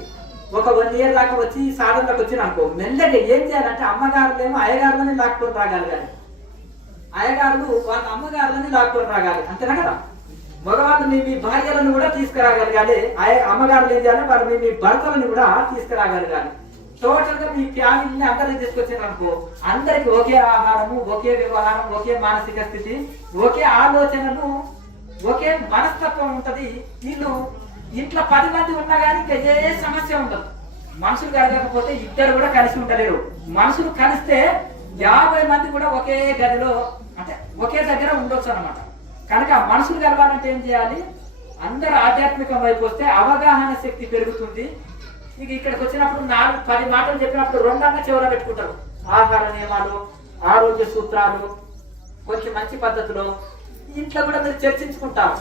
ఒక 1 year దాకా వచ్చి సాధనలోకి వచ్చిన అనుకో, మెల్లగా ఏం చేయాలంటే అమ్మగారులేమో అయ్యగారులని లాక్కొని రాగాలి, కానీ అయ్యగారులు వాళ్ళ అమ్మగారులని లాక్కొని రాగాలి, అంతేనా కదా. మగవాళ్ళు మీ భార్యలను కూడా తీసుకురాగలగాలి, అమ్మగారులు ఏం చేయాలి వాళ్ళు మీ భర్తలను కూడా తీసుకురాగలగాలి. టోటల్ గా మీ ఫ్యామిలీని అందరినీ తీసుకొచ్చారు అనుకో, అందరికి ఒకే ఆహారము, ఒకే వ్యవహారం, ఒకే మానసిక స్థితి, ఒకే ఆలోచనలు, ఒకే మనస్తత్వం ఉంటది. వీళ్ళు ఇంట్లో 10 మంది ఉన్నా కానీ ఇంకా ఏ సమస్య ఉండదు. మనుషులు కలగకపోతే ఇద్దరు కూడా కలిసి ఉండలేరు. మనుషులు కలిస్తే 50 మంది కూడా ఒకే గదిలో అంటే ఒకే దగ్గర ఉండొచ్చు అన్నమాట. కనుక మనుషులు కలవాలంటే ఏం చేయాలి? అందరూ ఆధ్యాత్మికం వైపు వస్తే అవగాహన శక్తి పెరుగుతుంది. ఇక ఇక్కడికి వచ్చినప్పుడు 4-10 మాటలు చెప్పినప్పుడు 2 అన్న చివర పెట్టుకుంటారు. ఆహార నియమాలు, ఆరోగ్య సూత్రాలు, కొంచెం మంచి పద్ధతిలో ఇంట్లో కూడా మీరు చర్చించుకుంటారు.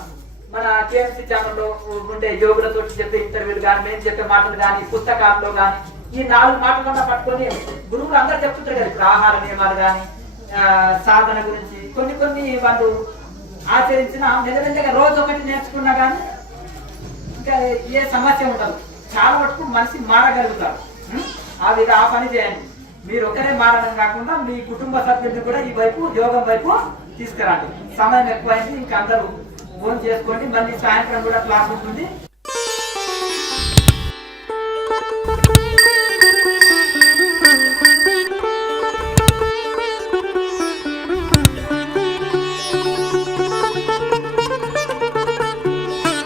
మన కేఎంసీ ఛానల్లో ఉండే యోగులతో చెప్పే ఇంటర్వ్యూలు కానీ, మేము చెప్పే మాటలు కానీ, పుస్తకాల్లో కానీ ఈ 4 మాటలన్నా పట్టుకొని గురువులు అందరూ చెప్తుంటారు కదా. ఇప్పుడు ఆహార నియమాలు కానీ, సాధన గురించి కొన్ని వాళ్ళు ఆచరించిన మెల్లమెల్లగా రోజు ఒకటి నేర్చుకున్నా కానీ ఇంకా ఏ సమస్య ఉండదు. చాలా మటుకు మనిషి మారగలుగుతారు. ఆ పని చేయండి. మీరు ఒకరే మారడం కాకుండా మీ కుటుంబ సభ్యుల్ని కూడా ఈ వైపు యోగం వైపు తీసుకురండి. సమయం ఎక్కువైంది, ఇంకా అందరూ ఫోన్ చేసుకోండి. మళ్ళీ సాయంత్రం కూడా క్లాస్ ఉంటుంది.